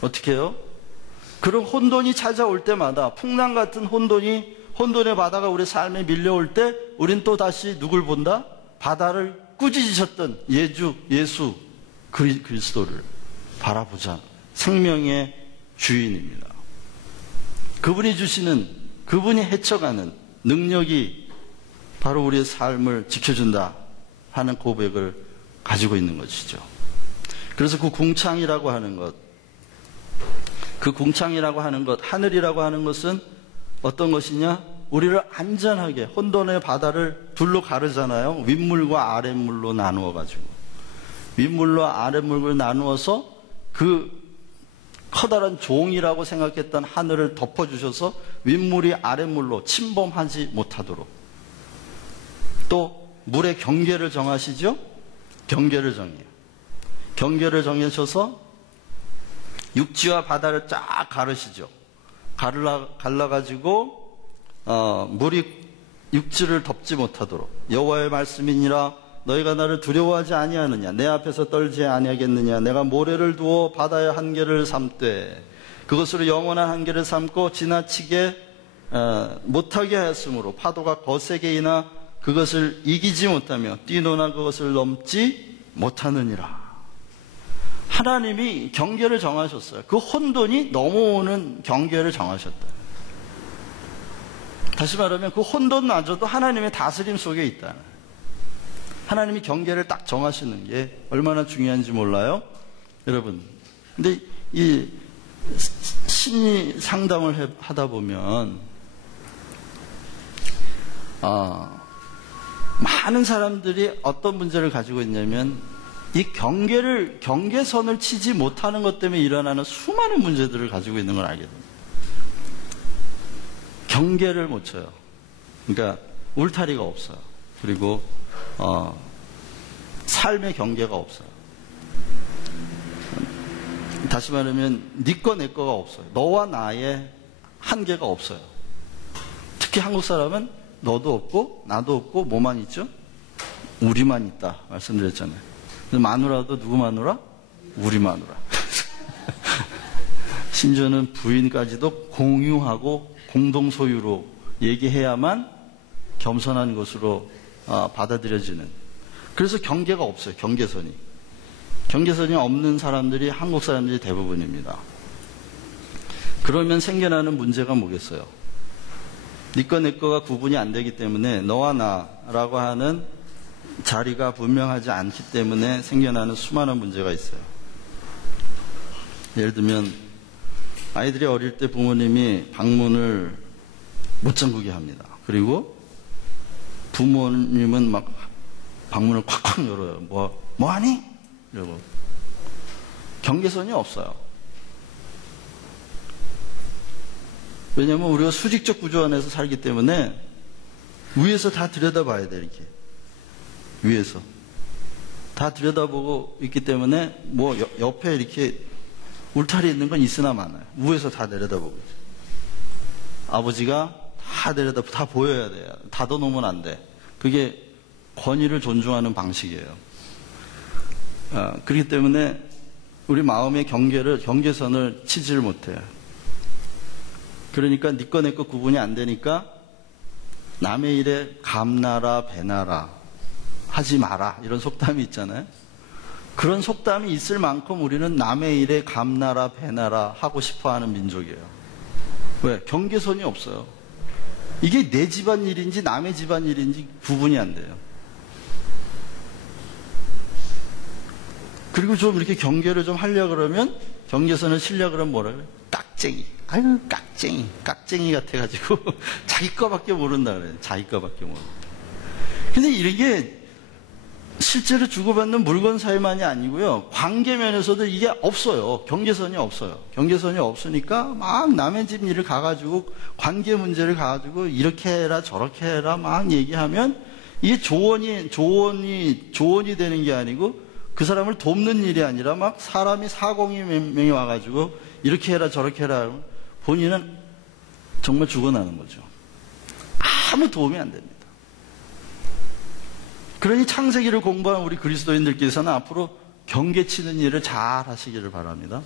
어떻게 해요? 그런 혼돈이 찾아올 때마다 풍랑 같은 혼돈의 바다가 우리 삶에 밀려올 때 우린 또 다시 누굴 본다? 바다를 꾸짖으셨던 예수 그리스도를 바라보자. 생명의 주인입니다. 그분이 헤쳐가는 능력이 바로 우리의 삶을 지켜준다 하는 고백을 가지고 있는 것이죠. 그래서 그 궁창이라고 하는 것, 하늘이라고 하는 것은 어떤 것이냐? 우리를 안전하게 혼돈의 바다를 둘로 가르잖아요. 윗물과 아랫물로 나누어가지고. 윗물과 아랫물을 나누어서 그 커다란 종이라고 생각했던 하늘을 덮어주셔서 윗물이 아랫물로 침범하지 못하도록. 또 물의 경계를 정하시죠? 경계를 정하셔서 육지와 바다를 쫙 가르시죠. 갈라가지고 물이 육지를 덮지 못하도록. 여호와의 말씀이니라 너희가 나를 두려워하지 아니하느냐, 내 앞에서 떨지 아니하겠느냐. 내가 모래를 두어 바다의 한계를 삼되 그것으로 영원한 한계를 삼고 지나치게 못하게 하였으므로 파도가 거세게 이나 그것을 이기지 못하며 뛰노나 그것을 넘지 못하느니라. 하나님이 경계를 정하셨어요. 그 혼돈이 넘어오는 경계를 정하셨다. 다시 말하면 그 혼돈마저도 하나님의 다스림 속에 있다. 하나님이 경계를 딱 정하시는 게 얼마나 중요한지 몰라요? 여러분. 근데 이 심리 상담을 하다 보면, 많은 사람들이 어떤 문제를 가지고 있냐면, 이 경계선을 치지 못하는 것 때문에 일어나는 수많은 문제들을 가지고 있는 걸 알게 됩니다. 경계를 못 쳐요. 그러니까 울타리가 없어요. 그리고 삶의 경계가 없어요. 다시 말하면 네 거 내 거가 없어요. 너와 나의 한계가 없어요. 특히 한국 사람은 너도 없고 나도 없고 뭐만 있죠? 우리만 있다 말씀드렸잖아요. 마누라도 누구 마누라? 우리 마누라. 심지어는 부인까지도 공유하고 공동 소유로 얘기해야만 겸손한 것으로 받아들여지는. 그래서 경계가 없어요. 경계선이 없는 사람들이 한국 사람들이 대부분입니다. 그러면 생겨나는 문제가 뭐겠어요? 네 거 내 거가 구분이 안 되기 때문에 너와 나라고 하는 자리가 분명하지 않기 때문에 생겨나는 수많은 문제가 있어요. 예를 들면 아이들이 어릴 때 부모님이 방문을 못 잠그게 합니다. 그리고 부모님은 막 방문을 콱콱 열어요. 뭐 하니? 이러고. 경계선이 없어요. 왜냐하면 우리가 수직적 구조 안에서 살기 때문에 위에서 다 들여다봐야 돼. 이렇게 위에서 다 들여다보고 있기 때문에 뭐 옆에 이렇게 울타리 있는 건 있으나 마나요. 위에서 다 내려다보고 있죠. 아버지가 다 보여야 돼요. 닫아놓으면 안 돼. 그게 권위를 존중하는 방식이에요. 그렇기 때문에 우리 마음의 경계선을 치지를 못해요. 그러니까 네 거 내 거 구분이 안 되니까 남의 일에 감나라 배나라 하지 마라 이런 속담이 있잖아요. 그런 속담이 있을 만큼 우리는 남의 일에 감나라 배나라 하고 싶어하는 민족이에요. 왜? 경계선이 없어요. 이게 내 집안 일인지 남의 집안 일인지 구분이 안 돼요. 그리고 좀 이렇게 경계를 좀 하려고 그러면 경계선을 치려고 그러면 뭐라 그래요? 깍쟁이. 아유, 깍쟁이 같아가지고 자기 거밖에 모른다 그래요. 자기 거밖에 모른다. 근데 이게 실제로 주고받는 물건 사이만이 아니고요. 관계 면에서도 이게 없어요. 경계선이 없어요. 경계선이 없으니까 막 남의 집 일을 가가지고 관계 문제를 가가지고 이렇게 해라 저렇게 해라 막 얘기하면 이게 조언이 되는 게 아니고 그 사람을 돕는 일이 아니라 막 사람이 사공이 몇 명이 와가지고 이렇게 해라 저렇게 해라 본인은 정말 죽어나는 거죠. 아무 도움이 안 됩니다. 그러니 창세기를 공부한 우리 그리스도인들께서는 앞으로 경계치는 일을 잘 하시기를 바랍니다.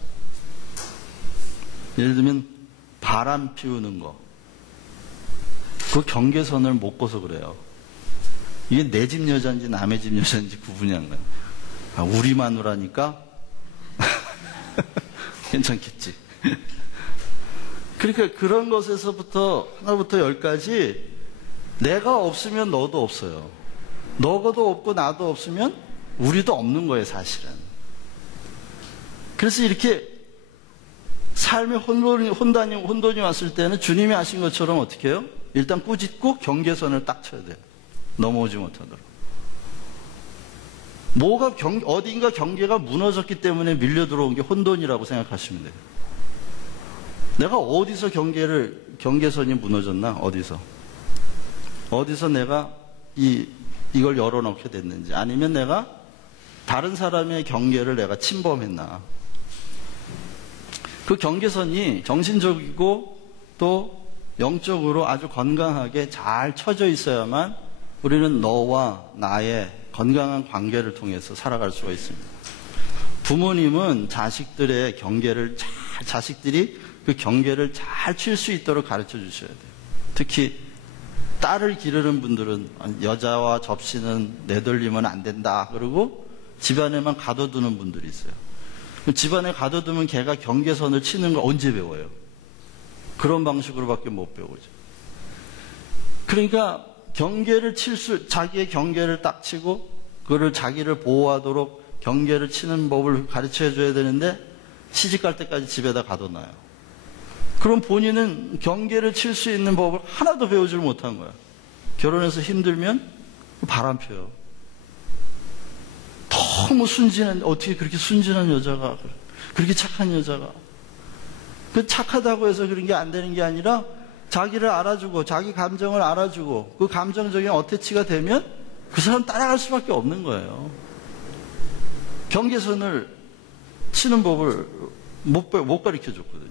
예를 들면 바람 피우는 거. 그 경계선을 못 꿔서 그래요. 이게 내 집 여자인지 남의 집 여자인지 구분이 안 가요. 우리 마누라니까 괜찮겠지. 그러니까 그런 것에서부터 하나부터 열까지 내가 없으면 너도 없어요. 너도 없고 나도 없으면 우리도 없는 거예요, 사실은. 그래서 이렇게 삶에 혼돈이 왔을 때는 주님이 하신 것처럼 어떻게 해요? 일단 꾸짖고 경계선을 딱 쳐야 돼요. 넘어오지 못하도록. 어딘가 경계가 무너졌기 때문에 밀려 들어온 게 혼돈이라고 생각하시면 돼요. 내가 어디서 경계선이 무너졌나? 어디서 내가 이걸 열어놓게 됐는지, 아니면 내가 다른 사람의 경계를 내가 침범했나. 그 경계선이 정신적이고 또 영적으로 아주 건강하게 잘 쳐져 있어야만 우리는 너와 나의 건강한 관계를 통해서 살아갈 수가 있습니다. 부모님은 자식들의 자식들이 그 경계를 잘 칠 수 있도록 가르쳐 주셔야 돼요. 특히 딸을 기르는 분들은 여자와 접시는 내돌리면 안 된다. 그러고 집안에만 가둬두는 분들이 있어요. 집안에 가둬두면 걔가 경계선을 치는 걸 언제 배워요? 그런 방식으로밖에 못 배우죠. 그러니까 자기의 경계를 딱 치고 그거를 자기를 보호하도록 경계를 치는 법을 가르쳐 줘야 되는데 시집 갈 때까지 집에다 가둬놔요. 그럼 본인은 경계를 칠 수 있는 법을 하나도 배우질 못한 거야. 결혼해서 힘들면 바람 펴요. 너무 순진한, 어떻게 그렇게 순진한 여자가, 그렇게 착한 여자가. 그 착하다고 해서 그런 게 안 되는 게 아니라 자기를 알아주고 자기 감정을 알아주고 그 감정적인 어태치가 되면 그 사람 따라갈 수밖에 없는 거예요. 경계선을 치는 법을 못 가르쳐 줬거든요.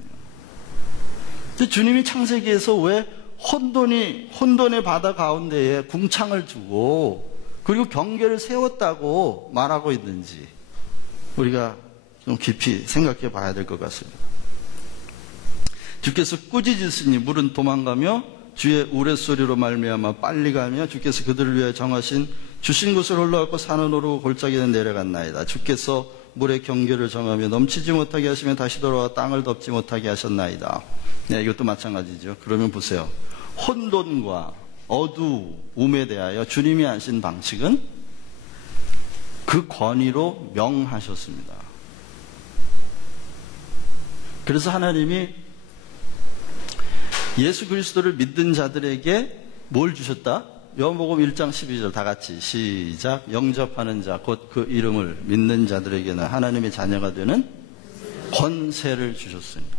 근데 주님이 창세기에서 왜 혼돈의 바다 가운데에 궁창을 두고 그리고 경계를 세웠다고 말하고 있는지 우리가 좀 깊이 생각해 봐야 될 것 같습니다. 주께서 꾸짖으시니 물은 도망가며 주의 우레소리로 말미암아 빨리 가며 주께서 그들을 위하여 정하신 주신 곳을 올라갔고 산을 오르고 골짜기는 내려갔나이다. 주께서 물의 경계를 정하며 넘치지 못하게 하시며 다시 돌아와 땅을 덮지 못하게 하셨나이다. 네, 이것도 마찬가지죠. 그러면 보세요. 혼돈과 어두움에 대하여 주님이 하신 방식은 그 권위로 명하셨습니다. 그래서 하나님이 예수 그리스도를 믿는 자들에게 뭘 주셨다? 요한복음 1장 12절 다 같이 시작. 영접하는 자 곧 그 이름을 믿는 자들에게는 하나님의 자녀가 되는 권세를 주셨습니다.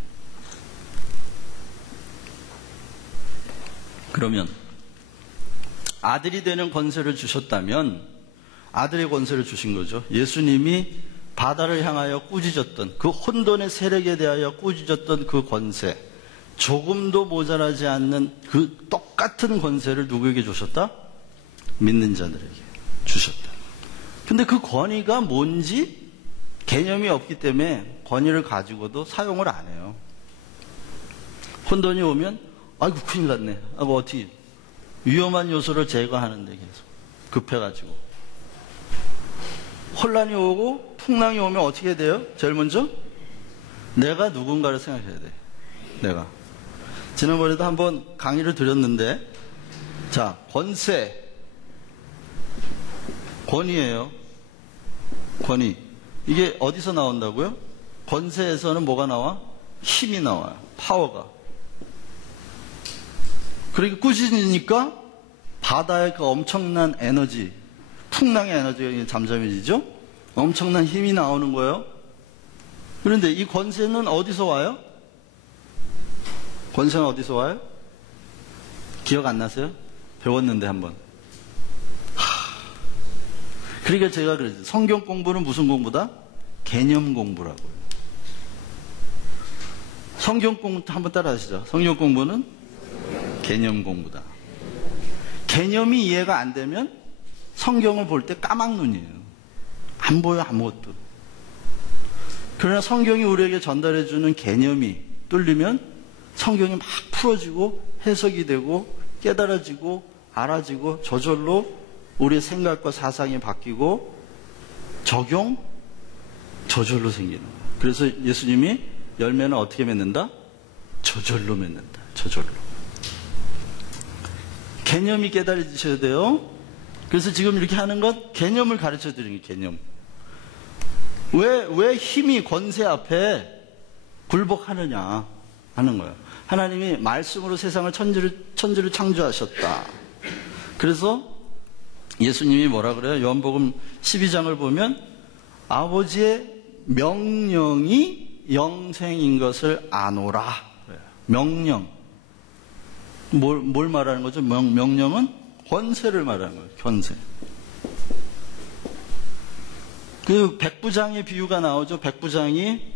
그러면 아들이 되는 권세를 주셨다면 아들의 권세를 주신 거죠. 예수님이 바다를 향하여 꾸짖었던 그 혼돈의 세력에 대하여 꾸짖었던 그 권세, 조금도 모자라지 않는 그 똑같은 권세를 누구에게 주셨다? 믿는 자들에게 주셨다. 근데 그 권위가 뭔지 개념이 없기 때문에 권위를 가지고도 사용을 안 해요. 혼돈이 오면 아이고 큰일 났네 하고 어떻게 위험한 요소를 제거하는데 계속 급해가지고 혼란이 오고 풍랑이 오면 어떻게 돼요? 제일 먼저 내가 누군가를 생각해야 돼. 내가 지난번에도 한번 강의를 드렸는데 자 권세 권위예요. 권위 이게 어디서 나온다고요? 권세에서는 뭐가 나와? 힘이 나와요. 파워가. 그러니까 꾸짖으니까 바다의 그 엄청난 에너지, 풍랑의 에너지가 잠잠해지죠? 엄청난 힘이 나오는 거예요. 그런데 이 권세는 어디서 와요? 권세는 어디서 와요? 기억 안 나세요? 배웠는데 한번. 그러니까 제가 그랬죠. 성경 공부는 무슨 공부다? 개념 공부라고요. 성경 공부 한번 따라 하시죠. 성경 공부는 개념 공부다. 개념이 이해가 안 되면 성경을 볼 때 까막눈이에요. 안 보여 아무것도. 그러나 성경이 우리에게 전달해주는 개념이 뚫리면 성경이 막 풀어지고 해석이 되고 깨달아지고 알아지고 저절로 우리의 생각과 사상이 바뀌고 적용 저절로 생기는 거예요. 그래서 예수님이 열매는 어떻게 맺는다? 저절로 맺는다. 저절로. 개념이 깨달아지셔야 돼요. 그래서 지금 이렇게 하는 것 개념을 가르쳐 드리는 게 개념. 왜 힘이 권세 앞에 굴복하느냐 하는 거예요. 하나님이 말씀으로 세상을 천지를 창조하셨다. 그래서 예수님이 뭐라 그래요? 요한복음 12장을 보면 아버지의 명령이 영생인 것을 아노라. 명령. 뭘 말하는 거죠? 명령은 권세를 말하는 거예요. 권세. 그 백부장의 비유가 나오죠. 백부장이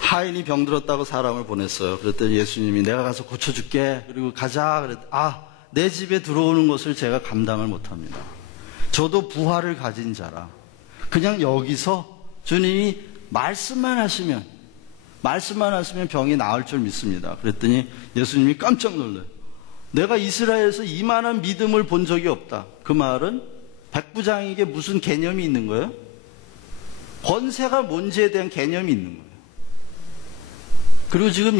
하인이 병들었다고 사람을 보냈어요. 그랬더니 예수님이 내가 가서 고쳐줄게. 그리고 가자. 내 집에 들어오는 것을 제가 감당을 못합니다. 저도 부활을 가진 자라. 그냥 여기서 주님이 말씀만 하시면 병이 나을 줄 믿습니다. 그랬더니 예수님이 깜짝 놀라요. 내가 이스라엘에서 이만한 믿음을 본 적이 없다. 그 말은 백부장에게 무슨 개념이 있는 거예요? 권세가 뭔지에 대한 개념이 있는 거예요. 그리고 지금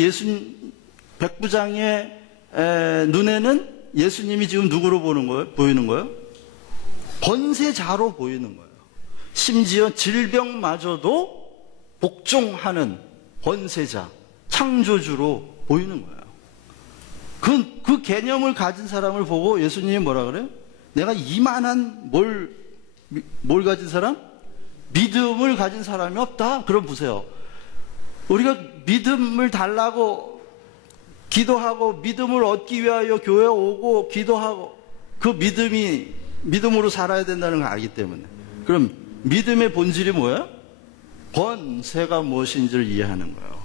백부장의 눈에는 예수님이 지금 누구로 보이는 거예요? 권세자로 보이는 거예요. 심지어 질병마저도 복종하는 권세자, 창조주로 보이는 거예요. 그 개념을 가진 사람을 보고 예수님이 뭐라 그래요? 내가 이만한 뭘 가진 사람? 믿음을 가진 사람이 없다. 그럼 보세요. 우리가 믿음을 달라고 기도하고 믿음을 얻기 위하여 교회 오고 기도하고 그 믿음으로 살아야 된다는 걸 알기 때문에. 그럼 믿음의 본질이 뭐예요? 권세가 무엇인지를 이해하는 거예요.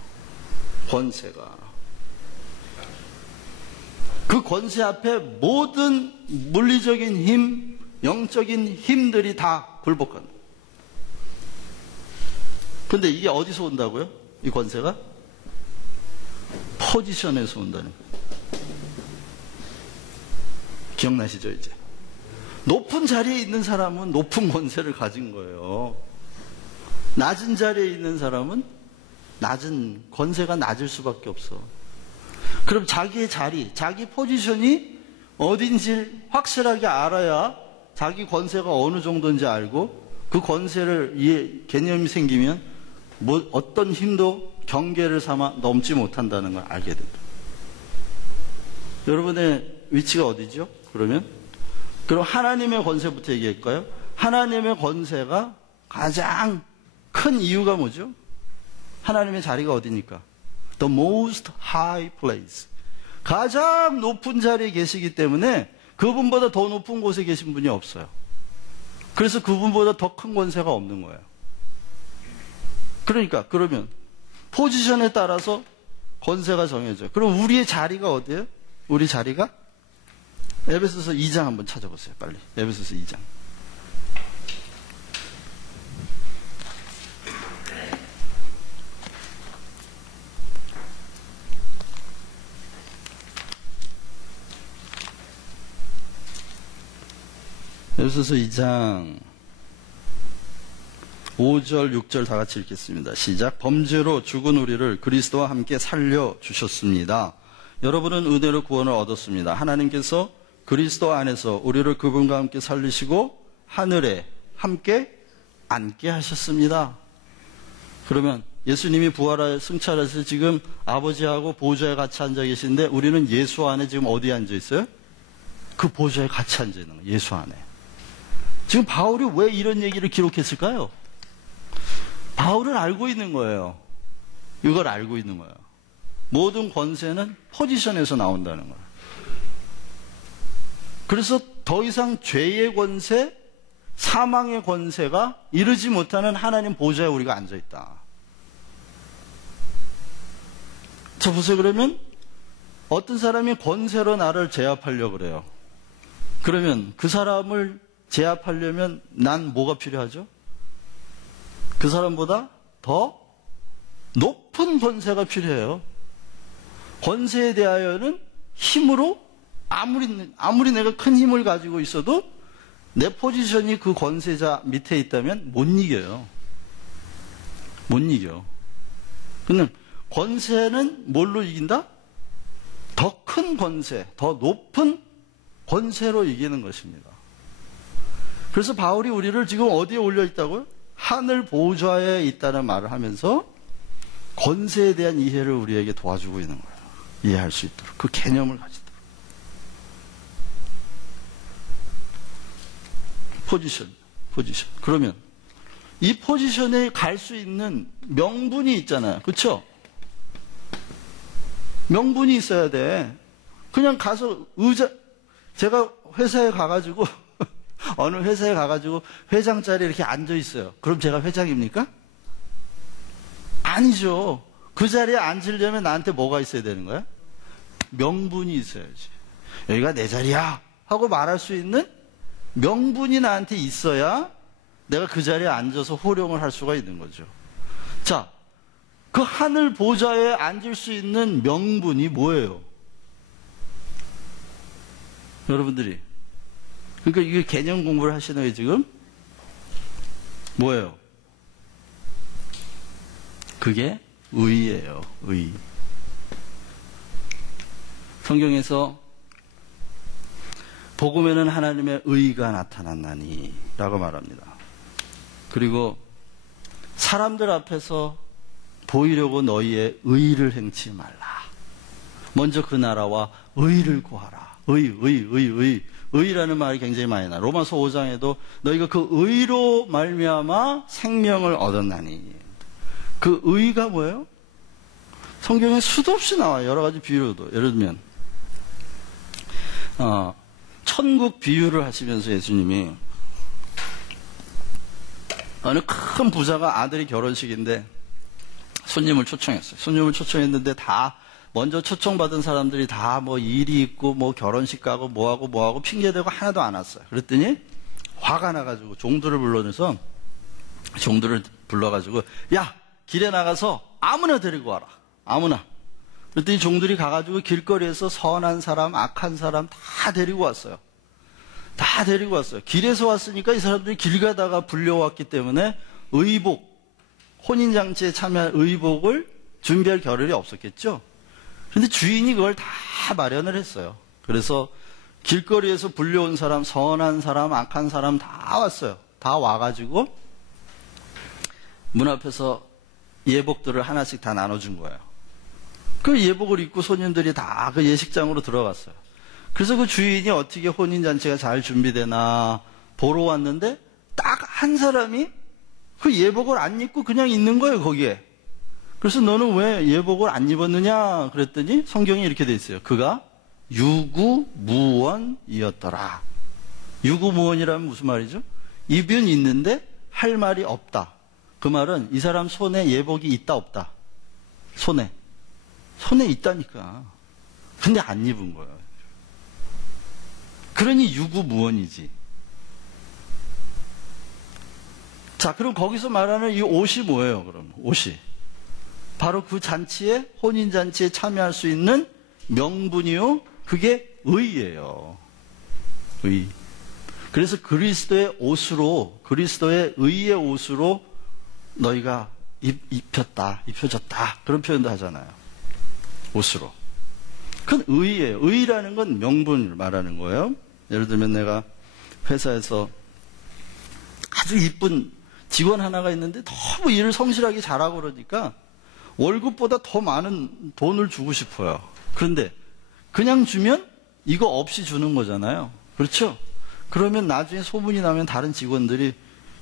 권세가. 그 권세 앞에 모든 물리적인 힘, 영적인 힘들이 다 굴복한다. 근데 이게 어디서 온다고요? 이 권세가? 포지션에서 온다는 거예요. 기억나시죠, 이제? 높은 자리에 있는 사람은 높은 권세를 가진 거예요. 낮은 자리에 있는 사람은 권세가 낮을 수밖에 없어. 그럼 자기의 자리, 자기 포지션이 어딘지 확실하게 알아야 자기 권세가 어느 정도인지 알고 그 권세를 개념이 생기면 어떤 힘도 경계를 삼아 넘지 못한다는 걸 알게 된다. 여러분의 위치가 어디죠? 그럼 하나님의 권세부터 얘기할까요? 하나님의 권세가 가장 큰 이유가 뭐죠? 하나님의 자리가 어디니까? The most high place. 가장 높은 자리에 계시기 때문에 그분보다 더 높은 곳에 계신 분이 없어요. 그래서 그분보다 더 큰 권세가 없는 거예요. 그러면 포지션에 따라서 권세가 정해져요. 그럼 우리의 자리가 어디예요? 우리 자리가? 에베소서 2장 한번 찾아보세요. 빨리. 에베소서 2장. 에베소서 2장 5절, 6절 다 같이 읽겠습니다. 시작. 범죄로 죽은 우리를 그리스도와 함께 살려주셨습니다. 여러분은 은혜로 구원을 얻었습니다. 하나님께서 그리스도 안에서 우리를 그분과 함께 살리시고 하늘에 함께 앉게 하셨습니다. 그러면 예수님이 부활하여 승천하셔서 지금 아버지하고 보좌에 같이 앉아 계신데 우리는 예수 안에 지금 어디에 앉아 있어요? 그 보좌에 같이 앉아 있는 거예요. 예수 안에. 지금 바울이 왜 이런 얘기를 기록했을까요? 바울은 알고 있는 거예요. 이걸 알고 있는 거예요. 모든 권세는 포지션에서 나온다는 거예요. 그래서 더 이상 죄의 권세, 사망의 권세가 이르지 못하는 하나님 보좌에 우리가 앉아있다. 자, 보세요. 그러면 어떤 사람이 권세로 나를 제압하려고 그래요. 그러면 그 사람을 제압하려면 난 뭐가 필요하죠? 그 사람보다 더 높은 권세가 필요해요. 권세에 대하여는 힘으로 아무리 내가 큰 힘을 가지고 있어도 내 포지션이 그 권세자 밑에 있다면 못 이겨요. 못 이겨. 근데 권세는 뭘로 이긴다? 더 큰 권세, 더 높은 권세로 이기는 것입니다. 그래서 바울이 우리를 지금 어디에 올려 있다고요? 하늘 보좌에 있다는 말을 하면서 권세에 대한 이해를 우리에게 도와주고 있는 거예요. 이해할 수 있도록. 그 개념을 가지도록. 포지션. 그러면 이 포지션에 갈 수 있는 명분이 있잖아요. 그렇죠? 명분이 있어야 돼. 그냥 가서 제가 회사에 가가지고 어느 회사에 가가지고 회장 자리에 이렇게 앉아 있어요. 그럼 제가 회장입니까? 아니죠. 그 자리에 앉으려면 나한테 뭐가 있어야 되는 거야? 명분이 있어야지. 여기가 내 자리야 하고 말할 수 있는 명분이 나한테 있어야 내가 그 자리에 앉아서 호령을 할 수가 있는 거죠. 자, 그 하늘 보좌에 앉을 수 있는 명분이 뭐예요? 여러분들이. 그러니까 이게 개념 공부를 하시는 게 지금 뭐예요? 그게 의예요. 의. 성경에서 복음에는 하나님의 의가 나타났나니 라고 말합니다. 그리고 사람들 앞에서 보이려고 너희의 의를 행치 말라. 먼저 그 나라와 의를 구하라. 의라는 말이 굉장히 많이 나와요. 로마서 5장에도 너희가 그 의로 말미암아 생명을 얻었나니. 그 의가 뭐예요? 성경에 수도 없이 나와요. 여러 가지 비유로도. 예를 들면 천국 비유를 하시면서 예수님이 어느 큰 부자가 아들이 결혼식인데 손님을 초청했어요. 손님을 초청했는데 다 먼저 초청받은 사람들이 다 뭐 일이 있고 뭐 결혼식 가고 뭐하고 핑계대고 하나도 안 왔어요. 그랬더니 화가 나가지고 종들을 불러가지고 야, 길에 나가서 아무나 데리고 와라. 아무나. 그랬더니 종들이 가가지고 길거리에서 선한 사람, 악한 사람 다 데리고 왔어요. 다 데리고 왔어요. 길에서 왔으니까 이 사람들이 길 가다가 불려왔기 때문에 의복, 혼인잔치에 참여할 의복을 준비할 겨를이 없었겠죠. 그런데 주인이 그걸 다 마련을 했어요. 그래서 길거리에서 불려온 사람, 선한 사람, 악한 사람 다 왔어요. 다 와가지고 문 앞에서 예복들을 하나씩 다 나눠준 거예요. 그 예복을 입고 손님들이 다 그 예식장으로 들어갔어요. 그래서 그 주인이 어떻게 혼인잔치가 잘 준비되나 보러 왔는데 딱 한 사람이 그 예복을 안 입고 그냥 있는 거예요, 거기에. 그래서 너는 왜 예복을 안 입었느냐? 그랬더니 성경이 이렇게 돼 있어요. 그가 유구무원이었더라. 유구무원이라면 무슨 말이죠? 입은 있는데 할 말이 없다. 그 말은 이 사람 손에 예복이 있다 없다. 손에 있다니까. 근데 안 입은 거예요. 그러니 유구무원이지. 자, 그럼 거기서 말하는 이 옷이 뭐예요, 그럼? 옷이. 바로 그 잔치에, 혼인잔치에 참여할 수 있는 명분이요. 그게 의예요. 의. 그래서 그리스도의 옷으로, 그리스도의 의의 옷으로 너희가 입혀졌다. 그런 표현도 하잖아요. 옷으로. 그건 의예요. 의라는 건 명분을 말하는 거예요. 예를 들면 내가 회사에서 아주 이쁜 직원 하나가 있는데 너무 일을 성실하게 잘하고 그러니까 월급보다 더 많은 돈을 주고 싶어요. 그런데 그냥 주면 이거 없이 주는 거잖아요. 그렇죠? 그러면 나중에 소문이 나면 다른 직원들이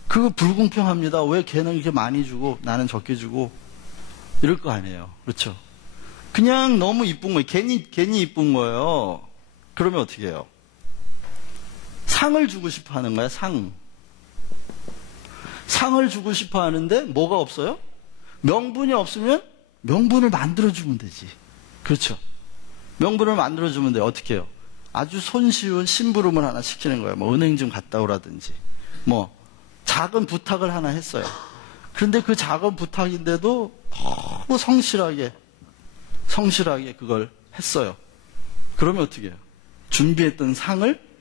그거 불공평합니다. 왜 걔는 이렇게 많이 주고 나는 적게 주고 이럴 거 아니에요. 그렇죠? 그냥 너무 이쁜 거예요. 괜히 이쁜 거예요. 그러면 어떻게 해요? 상을 주고 싶어 하는 거야, 상을 주고 싶어 하는데 뭐가 없어요? 명분이 없으면 명분을 만들어주면 되지. 그렇죠? 명분을 만들어주면 돼요. 어떻게 해요? 아주 손쉬운 심부름을 하나 시키는 거예요. 뭐 은행 좀 갔다 오라든지. 뭐 작은 부탁을 하나 했어요. 그런데 그 작은 부탁인데도 너무 성실하게 그걸 했어요. 그러면 어떻게 해요? 준비했던 상을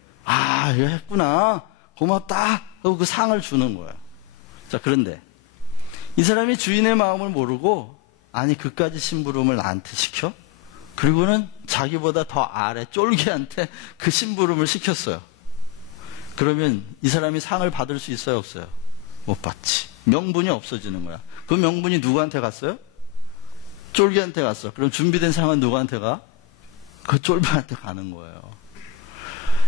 이거 했구나. 고맙다. 하고 그 상을 주는 거예요. 자, 그런데 이 사람이 주인의 마음을 모르고 아니 그까지 심부름을 나한테 시켜? 그리고는 자기보다 더 아래 쫄개한테 그 심부름을 시켰어요. 그러면 이 사람이 상을 받을 수 있어요, 없어요? 못 받지. 명분이 없어지는 거야. 그 명분이 누구한테 갔어요? 쫄개한테 갔어. 그럼 준비된 상은 누구한테 가? 그 쫄개한테 가는 거예요.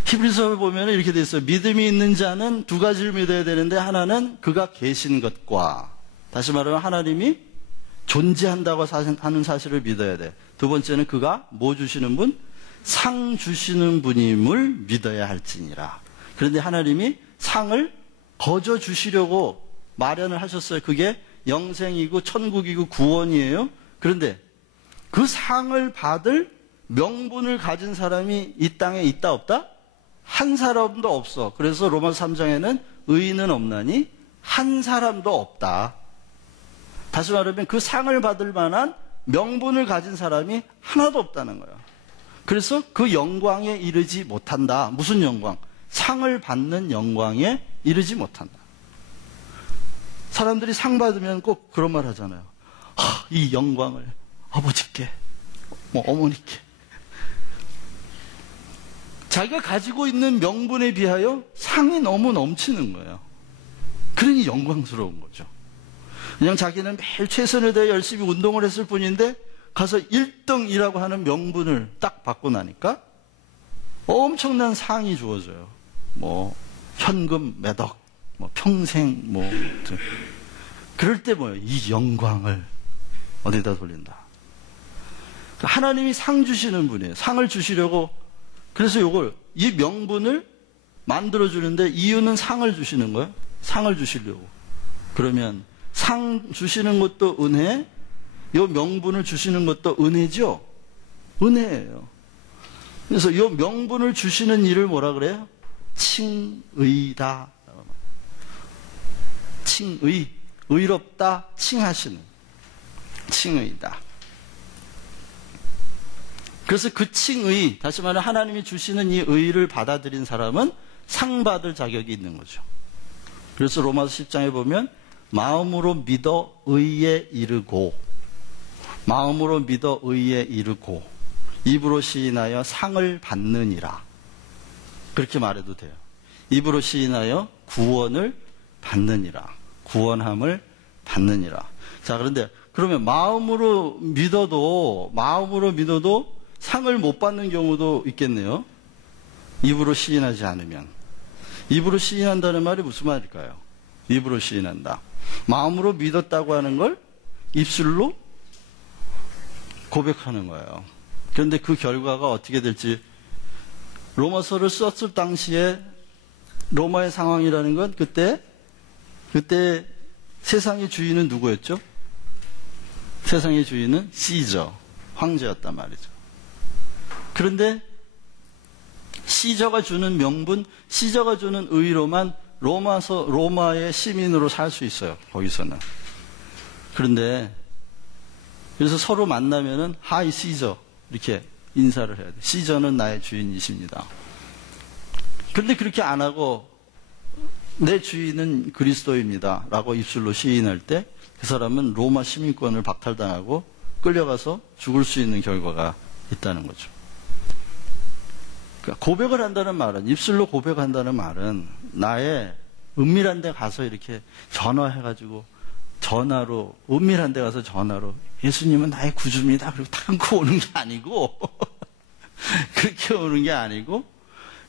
히브리서를 보면 이렇게 돼 있어요. 믿음이 있는 자는 두 가지를 믿어야 되는데 하나는 그가 계신 것과 다시 말하면 하나님이 존재한다고 하는 사실을 믿어야 돼. 두 번째는 그가 뭐 주시는 분? 상 주시는 분임을 믿어야 할지니라. 그런데 하나님이 상을 거저 주시려고 마련을 하셨어요. 그게 영생이고 천국이고 구원이에요. 그런데 그 상을 받을 명분을 가진 사람이 이 땅에 있다 없다? 한 사람도 없어. 그래서 로마서 3장에는 의인은 없나니 한 사람도 없다. 다시 말하면 그 상을 받을 만한 명분을 가진 사람이 하나도 없다는 거예요. 그래서 그 영광에 이르지 못한다. 무슨 영광? 상을 받는 영광에 이르지 못한다. 사람들이 상 받으면 꼭 그런 말 하잖아요. 이 영광을 아버지께, 어머니께. 자기가 가지고 있는 명분에 비하여 상이 너무 넘치는 거예요. 그러니 영광스러운 거죠. 그냥 자기는 매일 최선을 다해 열심히 운동을 했을 뿐인데 가서 1등이라고 하는 명분을 딱 받고 나니까 엄청난 상이 주어져요. 뭐 현금 몇 억, 뭐 평생 뭐 그럴 때 뭐예요? 이 영광을 어디다 돌린다. 하나님이 상 주시는 분이에요. 상을 주시려고 그래서 이 명분을 만들어 주는데 이유는 상을 주시는 거예요. 상을 주시려고. 그러면 상 주시는 것도 은혜, 이 명분을 주시는 것도 은혜죠. 은혜예요. 그래서 이 명분을 주시는 일을 뭐라 그래요? 칭의다. 칭의, 의롭다, 칭하시는. 칭의다. 그래서 그 칭의, 다시 말해 하나님이 주시는 이 의를 받아들인 사람은 상 받을 자격이 있는 거죠. 그래서 로마서 10장에 보면 마음으로 믿어 의에 이르고, 마음으로 믿어 의에 이르고, 입으로 시인하여 상을 받느니라. 그렇게 말해도 돼요. 입으로 시인하여 구원을 받느니라. 구원함을 받느니라. 자, 그런데 그러면 마음으로 믿어도 상을 못 받는 경우도 있겠네요. 입으로 시인하지 않으면. 입으로 시인한다는 말이 무슨 말일까요? 입으로 시인한다. 마음으로 믿었다고 하는 걸 입술로 고백하는 거예요. 그런데 그 결과가 어떻게 될지, 로마서를 썼을 당시에 로마의 상황이라는 건 그때 세상의 주인은 누구였죠? 세상의 주인은 시저, 황제였단 말이죠. 그런데 시저가 주는 명분, 시저가 주는 의로만 로마의 시민으로 살 수 있어요. 거기서는. 그런데 그래서 서로 만나면은 하이 시저 이렇게 인사를 해야 돼. 시저는 나의 주인이십니다. 그런데 그렇게 안 하고 내 주인은 그리스도입니다 라고 입술로 시인할 때 그 사람은 로마 시민권을 박탈당하고 끌려가서 죽을 수 있는 결과가 있다는 거죠. 그러니까 고백을 한다는 말은, 입술로 고백한다는 말은 나의 은밀한 데 가서 이렇게 전화해가지고 전화로, 은밀한 데 가서 전화로 예수님은 나의 구주입니다 그리고 탁구 오는 게 아니고 그렇게 오는 게 아니고,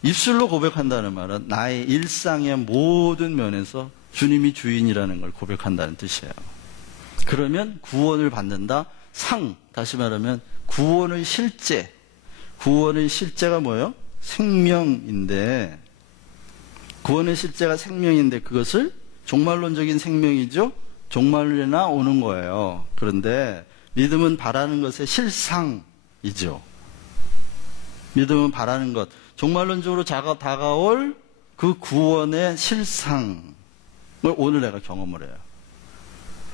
입술로 고백한다는 말은 나의 일상의 모든 면에서 주님이 주인이라는 걸 고백한다는 뜻이에요. 그러면 구원을 받는다. 상, 다시 말하면 구원의 실제. 구원의 실제가 뭐예요? 생명인데, 구원의 실제가 생명인데 그것을 종말론적인 생명이죠. 종말이나 오는 거예요. 그런데 믿음은 바라는 것의 실상이죠. 믿음은 바라는 것, 종말론적으로 다가올 그 구원의 실상을 오늘 내가 경험을 해요.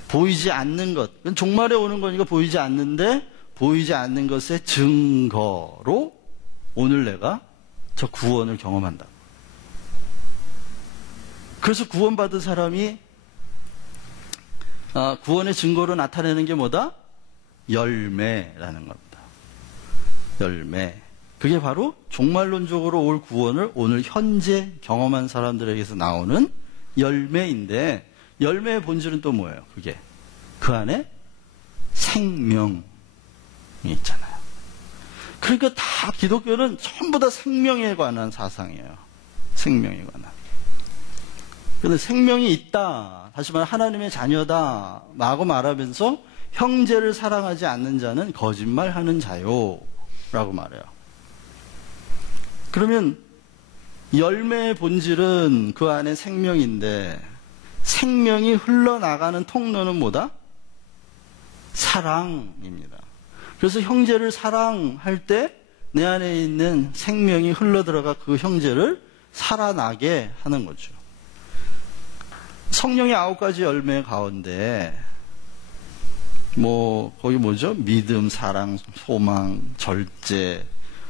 보이지 않는 것, 종말에 오는 거니까 보이지 않는데, 보이지 않는 것의 증거로 오늘 내가 저 구원을 경험한다. 그래서 구원받은 사람이 구원의 증거로 나타내는 게 뭐다? 열매라는 겁니다. 열매. 그게 바로 종말론적으로 올 구원을 오늘 현재 경험한 사람들에게서 나오는 열매인데, 열매의 본질은 또 뭐예요? 그게 그 안에 생명이 있잖아요. 그러니까 다 기독교는 전부 다 생명에 관한 사상이에요. 생명에 관한. 그런데 생명이 있다, 다시 말해 하나님의 자녀다 라고 말하면서 형제를 사랑하지 않는 자는 거짓말하는 자요 라고 말해요. 그러면 열매의 본질은 그 안에 생명인데, 생명이 흘러나가는 통로는 뭐다? 사랑입니다. 그래서 형제를 사랑할 때 내 안에 있는 생명이 흘러들어가 그 형제를 살아나게 하는 거죠. 성령의 9가지 열매 가운데 거기 뭐죠? 믿음, 사랑, 소망, 절제,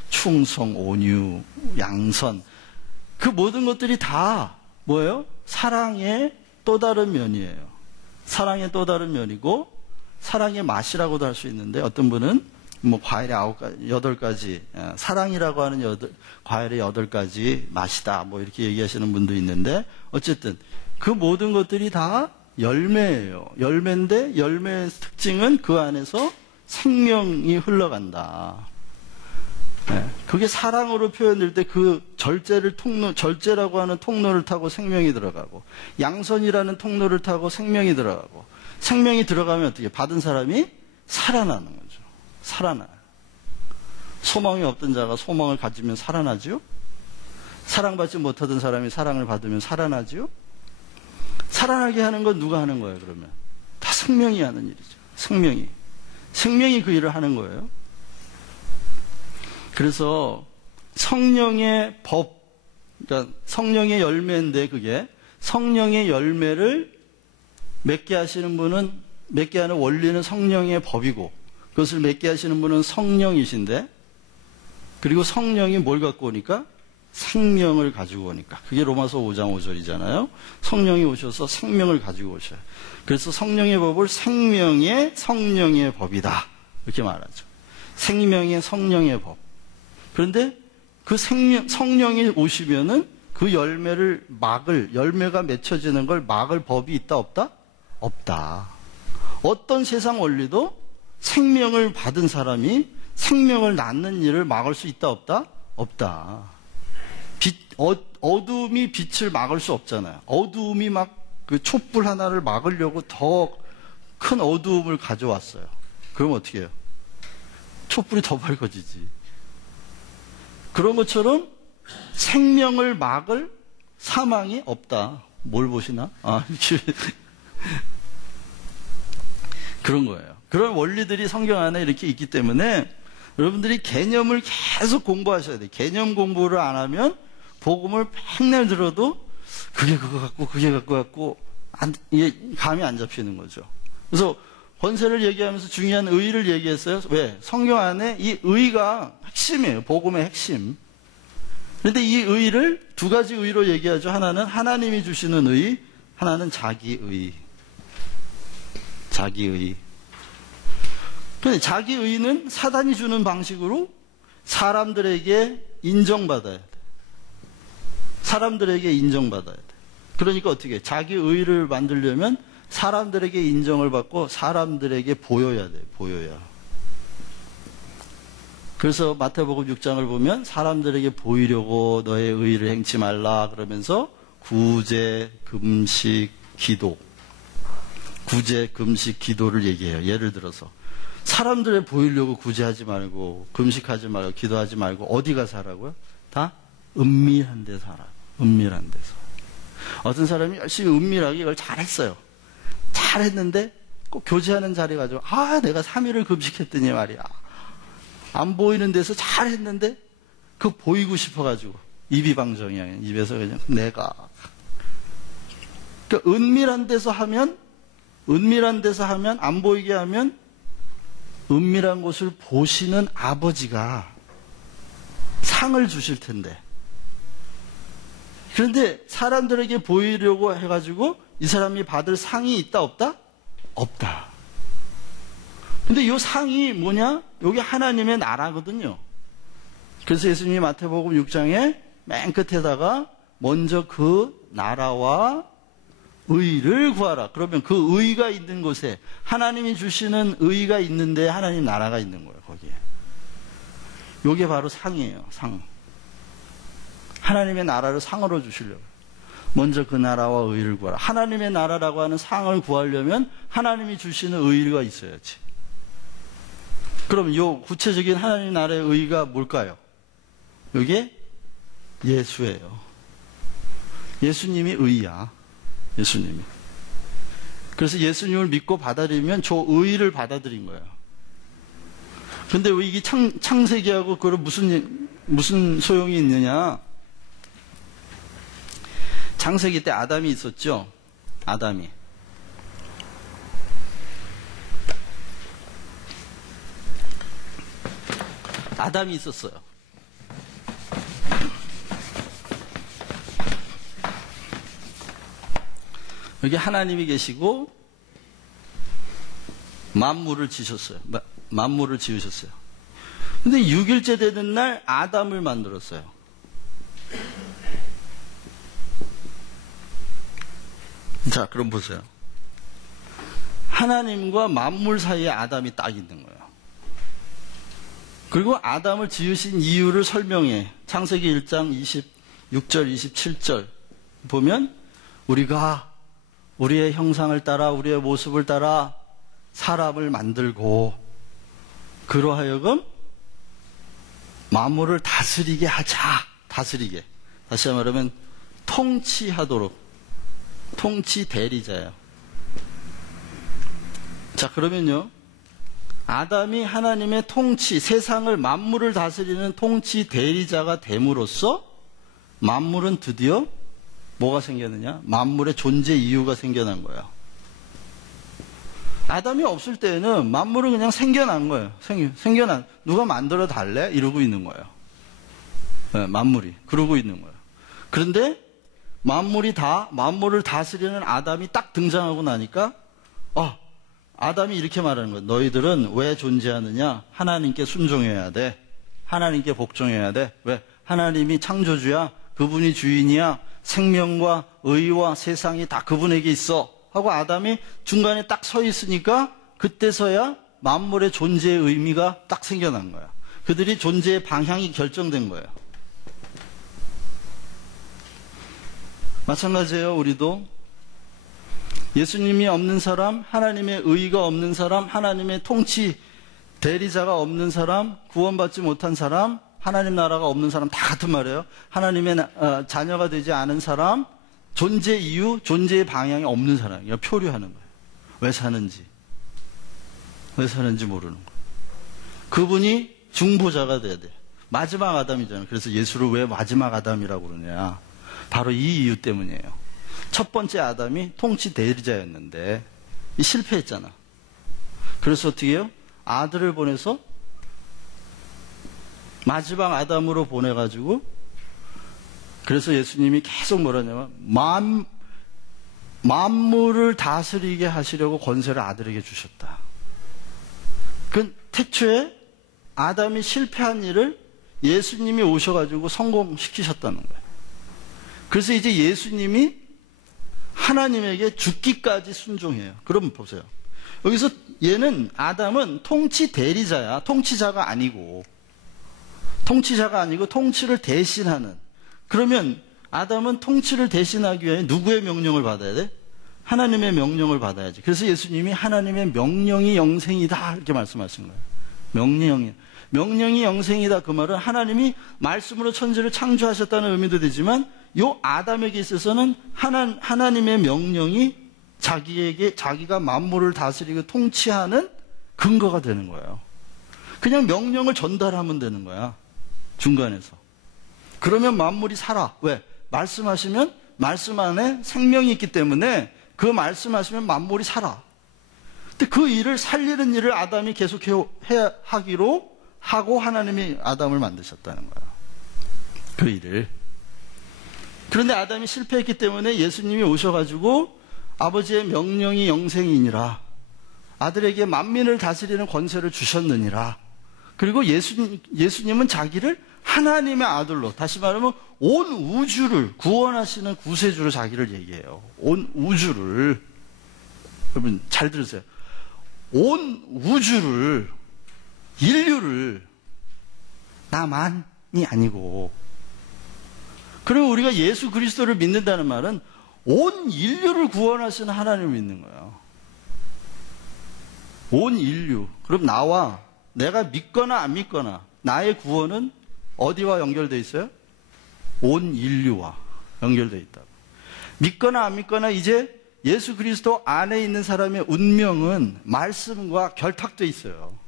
충성, 온유, 양선, 그 모든 것들이 다 뭐예요? 사랑의 또 다른 면이에요. 사랑의 또 다른 면이고, 사랑의 맛이라고도 할 수 있는데, 어떤 분은 과일의 8가지, 사랑이라고 하는 과일의 8가지 맛이다 이렇게 얘기하시는 분도 있는데, 어쨌든 그 모든 것들이 다 열매예요. 열매인데 열매의 특징은 그 안에서 생명이 흘러간다. 네. 그게 사랑으로 표현될 때 그 절제라고 하는 통로를 타고 생명이 들어가고, 양선이라는 통로를 타고 생명이 들어가고, 생명이 들어가면 어떻게 받은 사람이 살아나는 거죠. 살아나요. 소망이 없던 자가 소망을 가지면 살아나죠. 사랑받지 못하던 사람이 사랑을 받으면 살아나죠. 살아나게 하는 건 누가 하는 거예요, 그러면? 다 생명이 하는 일이죠. 생명이 그 일을 하는 거예요. 그래서 성령의 법, 그러니까 성령의 열매인데, 그게 성령의 열매를 맺게 하시는 분은, 맺게 하는 원리는 성령의 법이고, 그것을 맺게 하시는 분은 성령이신데, 그리고 성령이 뭘 갖고 오니까? 생명을 가지고 오니까. 그게 로마서 5장 5절이잖아요. 성령이 오셔서 생명을 가지고 오셔요. 그래서 성령의 법을 생명의 성령의 법이다, 이렇게 말하죠. 생명의 성령의 법. 그런데 그 성령이 오시면은 그 열매가 맺혀지는 걸 막을 법이 있다, 없다? 없다. 어떤 세상 원리도 생명을 받은 사람이 생명을 낳는 일을 막을 수 있다, 없다? 없다. 어두움이 빛을 막을 수 없잖아요. 어두움이 막 그 촛불 하나를 막으려고 더 큰 어두움을 가져왔어요. 그럼 어떻게 해요? 촛불이 더 밝아지지. 그런 것처럼 생명을 막을 사망이 없다. 뭘 보시나? 그런 거예요. 그런 원리들이 성경 안에 이렇게 있기 때문에 여러분들이 개념을 계속 공부하셔야 돼요. 개념 공부를 안 하면 복음을 맨날 들어도 그게 그거 같고 감이 안 잡히는 거죠. 그래서 권세를 얘기하면서 중요한 의의를 얘기했어요. 왜? 성경 안에 이 의의가 핵심이에요. 복음의 핵심. 그런데 이 의의를 두 가지 의의로 얘기하죠. 하나는 하나님이 주시는 의의, 하나는 자기의의. 자기의의. 그런데 자기의의는 사단이 주는 방식으로 사람들에게 인정받아야 돼. 사람들에게 인정받아야 돼. 그러니까 어떻게 해? 자기의의를 만들려면 사람들에게 인정을 받고 사람들에게 보여야 돼. 보여야. 그래서 마태복음 6장을 보면 사람들에게 보이려고 너의 의의를 행치 말라 그러면서 구제, 금식, 기도. 구제, 금식, 기도를 얘기해요. 예를 들어서 사람들에 보이려고 구제하지 말고 금식하지 말고 기도하지 말고 어디 가서 하라고요? 다 은밀한 데 살아. 은밀한 데서. 어떤 사람이 열심히 은밀하게 이걸 잘했어요. 잘했는데 꼭 교제하는 자리 가지고 내가 3일을 금식했더니 말이야. 안 보이는 데서 잘했는데 그거 보이고 싶어가지고 입이방정이야. 입에서 그냥 내가. 그러니까 은밀한 데서 하면 안 보이게 하면 은밀한 곳을 보시는 아버지가 상을 주실 텐데. 그런데 사람들에게 보이려고 해가지고 이 사람이 받을 상이 있다, 없다? 없다. 근데 이 상이 뭐냐? 여기 하나님의 나라거든요. 그래서 예수님이 마태복음 6장에 맨 끝에다가 먼저 그 나라와 의를 구하라. 그러면 그 의가 있는 곳에 하나님이 주시는 의가 있는데 하나님 나라가 있는 거예요. 거기에. 이게 바로 상이에요. 상. 하나님의 나라를 상으로 주시려고. 먼저 그 나라와 의를 구하라. 하나님의 나라라고 하는 상을 구하려면 하나님이 주시는 의가 있어야지. 그럼 이 구체적인 하나님 나라의 의가 뭘까요? 이게 예수예요. 예수님이 의야. 예수님이. 그래서 예수님을 믿고 받아들이면 저 의를 받아들인 거예요. 근데 왜 이게 창세기하고 그런 무슨 소용이 있느냐? 창세기 때 아담이 있었죠? 아담이 있었어요. 여기 하나님이 계시고 만물을 지으셨어요. 만물을 지으셨어요. 근데 6일째 되는 날 아담을 만들었어요. 자, 그럼 보세요. 하나님과 만물 사이에 아담이 딱 있는 거예요. 그리고 아담을 지으신 이유를 설명해. 창세기 1장 26절, 27절 보면 우리가 우리의 형상을 따라 우리의 모습을 따라 사람을 만들고 그로 하여금 만물을 다스리게 하자. 다스리게. 다시 말하면 통치하도록. 통치 대리자예요. 자, 그러면요. 아담이 하나님의 통치, 세상을 만물을 다스리는 통치 대리자가 됨으로써 만물은 드디어 뭐가 생겼느냐? 만물의 존재 이유가 생겨난 거예요. 아담이 없을 때는 만물은 그냥 생겨난 거예요. 생겨난. 누가 만들어 달래? 이러고 있는 거예요. 네, 만물이. 그러고 있는 거예요. 그런데 만물을 다스리는 아담이 딱 등장하고 나니까, 아담이 이렇게 말하는 거예요. 너희들은 왜 존재하느냐? 하나님께 순종해야 돼. 하나님께 복종해야 돼. 왜? 하나님이 창조주야. 그분이 주인이야. 생명과 의와 세상이 다 그분에게 있어. 하고 아담이 중간에 딱 서 있으니까 그때서야 만물의 존재의 의미가 딱 생겨난 거야. 그들이 존재의 방향이 결정된 거예요. 마찬가지예요. 우리도 예수님이 없는 사람, 하나님의 의가 없는 사람, 하나님의 통치 대리자가 없는 사람, 구원받지 못한 사람, 하나님 나라가 없는 사람 다 같은 말이에요. 하나님의 자녀가 되지 않은 사람, 존재 이유, 존재의 방향이 없는 사람이에요. 표류하는 거예요. 왜 사는지 모르는 거예요. 그분이 중보자가 돼야 돼요. 마지막 아담이잖아요. 그래서 예수를 왜 마지막 아담이라고 그러냐. 바로 이 이유 때문이에요. 첫 번째 아담이 통치 대리자였는데 실패했잖아. 그래서 어떻게 해요? 아들을 보내서 마지막 아담으로 보내가지고 그래서 예수님이 계속 뭐라냐면 만물을 다스리게 하시려고 권세를 아들에게 주셨다. 그 태초에 아담이 실패한 일을 예수님이 오셔가지고 성공시키셨다는 거예요. 그래서 이제 예수님이 하나님에게 죽기까지 순종해요. 그럼 보세요. 여기서 얘는 아담은 통치 대리자야. 통치자가 아니고 통치를 대신하는. 그러면 아담은 통치를 대신하기 위해 누구의 명령을 받아야 돼? 하나님의 명령을 받아야지. 그래서 예수님이 하나님의 명령이 영생이다 이렇게 말씀하신 거예요. 명령이 영생이다. 그 말은 하나님이 말씀으로 천지를 창조하셨다는 의미도 되지만 요 아담에게 있어서는 하나님의 명령이 자기가 만물을 다스리고 통치하는 근거가 되는 거예요. 그냥 명령을 전달하면 되는 거야. 중간에서. 그러면 만물이 살아. 왜? 말씀하시면 말씀 안에 생명이 있기 때문에 그 말씀하시면 만물이 살아. 근데 그 일을 살리는 일을 아담이 계속 하기로 하고 하나님이 아담을 만드셨다는 거야. 그 일을. 그런데 아담이 실패했기 때문에 예수님이 오셔가지고 아버지의 명령이 영생이니라. 아들에게 만민을 다스리는 권세를 주셨느니라. 그리고 예수님은 자기를 하나님의 아들로, 다시 말하면 온 우주를 구원하시는 구세주로 자기를 얘기해요. 온 우주를. 여러분 잘 들으세요. 온 우주를, 인류를 나만이 아니고, 그리고 우리가 예수 그리스도를 믿는다는 말은 온 인류를 구원하시는 하나님을 믿는 거예요. 온 인류. 그럼 나와 내가 믿거나 안 믿거나 나의 구원은 어디와 연결되어 있어요? 온 인류와 연결되어 있다고. 믿거나 안 믿거나 이제 예수 그리스도 안에 있는 사람의 운명은 말씀과 결탁되어 있어요.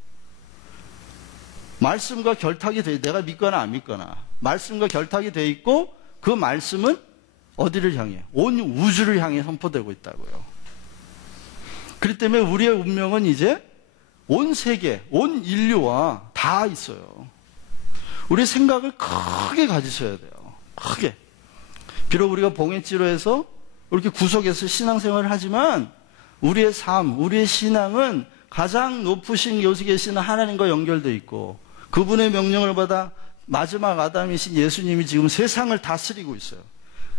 말씀과 결탁이 돼, 내가 믿거나 안 믿거나 말씀과 결탁이 돼 있고 그 말씀은 어디를 향해? 온 우주를 향해 선포되고 있다고요. 그렇기 때문에 우리의 운명은 이제 온 세계, 온 인류와 다 있어요. 우리의 생각을 크게 가지셔야 돼요. 크게. 비록 우리가 봉해지로해서 이렇게 구석에서 신앙생활을 하지만 우리의 삶, 우리의 신앙은 가장 높으신 곳에 계시는 하나님과 연결되어 있고 그분의 명령을 받아 마지막 아담이신 예수님이 지금 세상을 다스리고 있어요.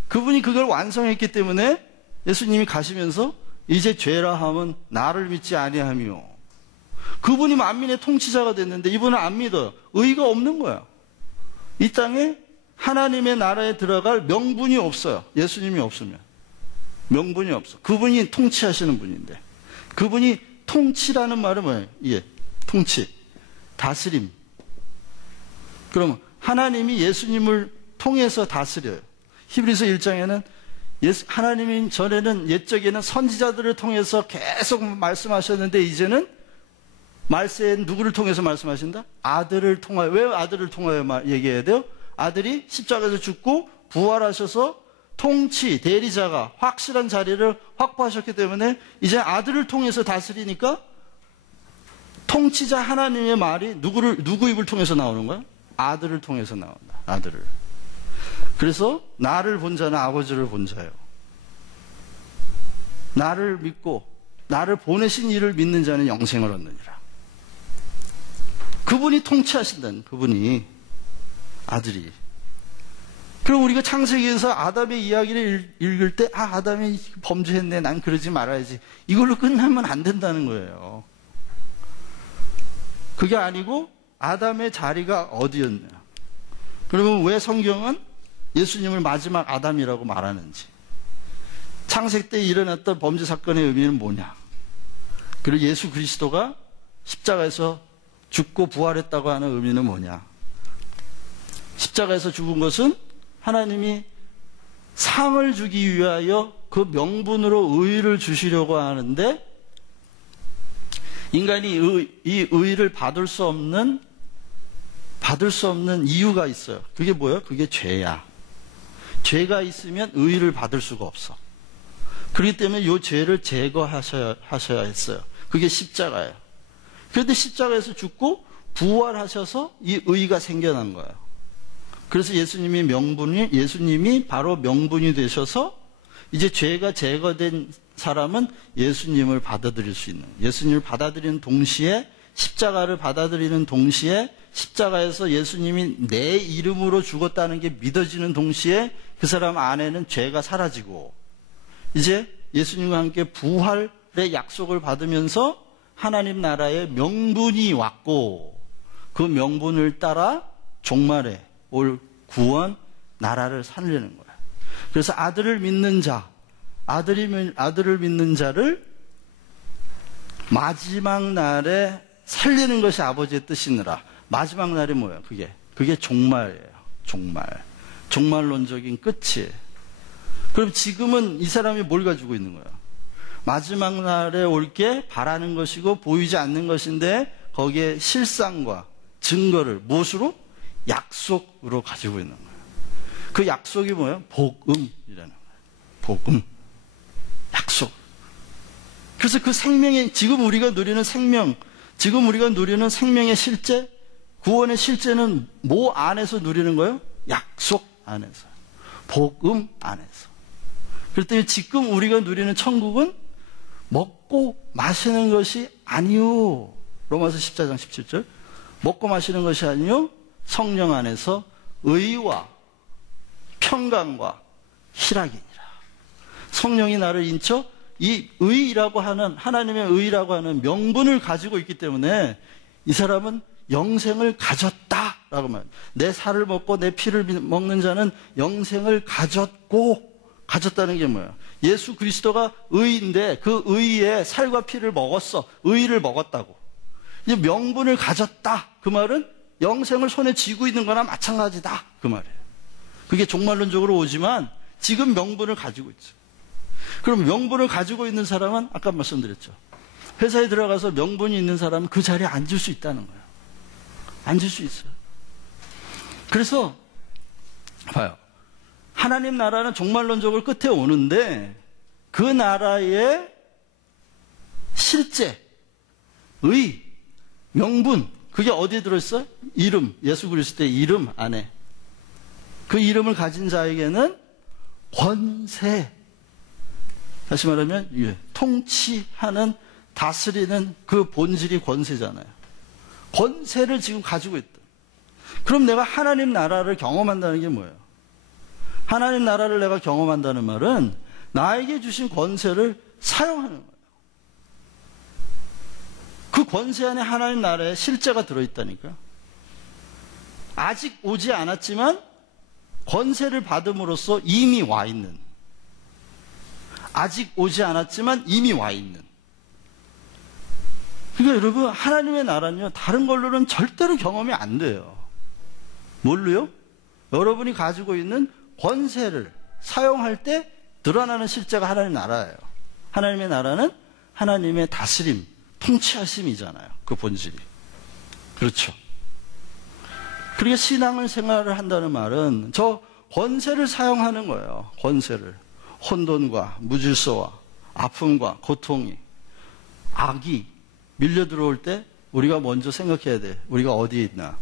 그분이 그걸 완성했기 때문에 예수님이 가시면서 이제 죄라 함은 나를 믿지 아니하며, 그분이 만민의 통치자가 됐는데 이분은 안 믿어요. 의가 없는 거야. 이 땅에 하나님의 나라에 들어갈 명분이 없어요. 예수님이 없으면 명분이 없어. 그분이 통치하시는 분인데, 그분이 통치라는 말은 뭐예요? 예, 통치, 다스림. 그러면 하나님이 예수님을 통해서 다스려요. 히브리서 1장에는 하나님이 전에는 옛적에는 선지자들을 통해서 계속 말씀하셨는데, 이제는 말세엔 누구를 통해서 말씀하신다? 아들을 통하여. 왜 아들을 통하여 얘기해야 돼요? 아들이 십자가에서 죽고 부활하셔서 통치, 대리자가 확실한 자리를 확보하셨기 때문에 이제 아들을 통해서 다스리니까 통치자 하나님의 말이 누구 입을 통해서 나오는 거야? 아들을 통해서 나온다. 아들을. 그래서 나를 본 자는 아버지를 본 자요. 나를 믿고 나를 보내신 이를 믿는 자는 영생을 얻느니라. 그분이 통치하신다는, 그분이 아들이. 그럼 우리가 창세기에서 아담의 이야기를 읽을 때, 아담이 범죄했네, 난 그러지 말아야지, 이걸로 끝나면 안 된다는 거예요. 그게 아니고 아담의 자리가 어디였냐. 그러면 왜 성경은 예수님을 마지막 아담이라고 말하는지, 창세 때 일어났던 범죄 사건의 의미는 뭐냐, 그리고 예수 그리스도가 십자가에서 죽고 부활했다고 하는 의미는 뭐냐. 십자가에서 죽은 것은 하나님이 상을 주기 위하여 그 명분으로 의의를 주시려고 하는데, 인간이 이 의의를 받을 수 없는 이유가 있어요. 그게 뭐예요? 그게 죄야. 죄가 있으면 의의를 받을 수가 없어. 그렇기 때문에 이 죄를 제거하셔야 했어요. 그게 십자가예요. 그런데 십자가에서 죽고 부활하셔서 이 의의가 생겨난 거예요. 그래서 예수님이 바로 명분이 되셔서 이제 죄가 제거된 사람은 예수님을 받아들일 수 있는, 예수님을 받아들이는 동시에, 십자가를 받아들이는 동시에, 십자가에서 예수님이 내 이름으로 죽었다는 게 믿어지는 동시에 그 사람 안에는 죄가 사라지고, 이제 예수님과 함께 부활의 약속을 받으면서 하나님 나라의 명분이 왔고, 그 명분을 따라 종말에 올 구원 나라를 살리는 거예요. 그래서 아들을 믿는 자, 아들을 믿는 자를 마지막 날에 살리는 것이 아버지의 뜻이니라. 마지막 날이 뭐예요? 그게 종말이에요. 종말론적인 끝이에요. 그럼 지금은 이 사람이 뭘 가지고 있는 거예요? 마지막 날에 올 게 바라는 것이고 보이지 않는 것인데, 거기에 실상과 증거를 무엇으로? 약속으로 가지고 있는 거예요. 그 약속이 뭐예요? 복음이라는 거예요. 복음. 약속. 그래서 그 생명의, 지금 우리가 누리는 생명의 실제, 구원의 실제는 뭐 안에서 누리는 거예요? 약속 안에서. 복음 안에서. 그랬더니 지금 우리가 누리는 천국은 먹고 마시는 것이 아니요. 로마서 14장 17절. 먹고 마시는 것이 아니요. 성령 안에서 의와 평강과 희락이니라. 성령이 나를 인쳐 이 의라고 하는, 하나님의 의라고 하는 명분을 가지고 있기 때문에 이 사람은 영생을 가졌다라고 말합니다. 내 살을 먹고 내 피를 먹는 자는 영생을 가졌다는 게 뭐예요? 예수 그리스도가 의인데 그 의의 살과 피를 먹었어. 의를 먹었다고. 이제 명분을 가졌다. 그 말은 영생을 손에 쥐고 있는 거나 마찬가지다. 그 말이에요. 그게 종말론적으로 오지만 지금 명분을 가지고 있죠. 그럼 명분을 가지고 있는 사람은 아까 말씀드렸죠. 회사에 들어가서 명분이 있는 사람은 그 자리에 앉을 수 있다는 거예요. 앉을 수 있어요. 그래서 봐요. 하나님 나라는 종말론적으로 끝에 오는데 그 나라의 실제, 의, 명분, 그게 어디에 들어있어요? 이름, 예수 그리스도의 이름 안에. 그 이름을 가진 자에게는 권세, 다시 말하면 통치하는, 다스리는 그 본질이 권세잖아요. 권세를 지금 가지고 있다. 그럼 내가 하나님 나라를 경험한다는 게 뭐예요? 하나님 나라를 내가 경험한다는 말은 나에게 주신 권세를 사용하는 거예요. 그 권세 안에 하나님 나라의 실제가 들어있다니까요. 아직 오지 않았지만 권세를 받음으로써 이미 와 있는, 아직 오지 않았지만 이미 와 있는. 그러니까 여러분, 하나님의 나라는요, 다른 걸로는 절대로 경험이 안 돼요. 뭘로요? 여러분이 가지고 있는 권세를 사용할 때 드러나는 실제가 하나님의 나라예요. 하나님의 나라는 하나님의 다스림, 통치하심이잖아요. 그 본질이. 그렇죠. 그러니까 신앙을 생활을 한다는 말은 저 권세를 사용하는 거예요. 권세를. 혼돈과 무질서와 아픔과 고통이, 악이 밀려 들어올 때 우리가 먼저 생각해야 돼. 우리가 어디에 있나?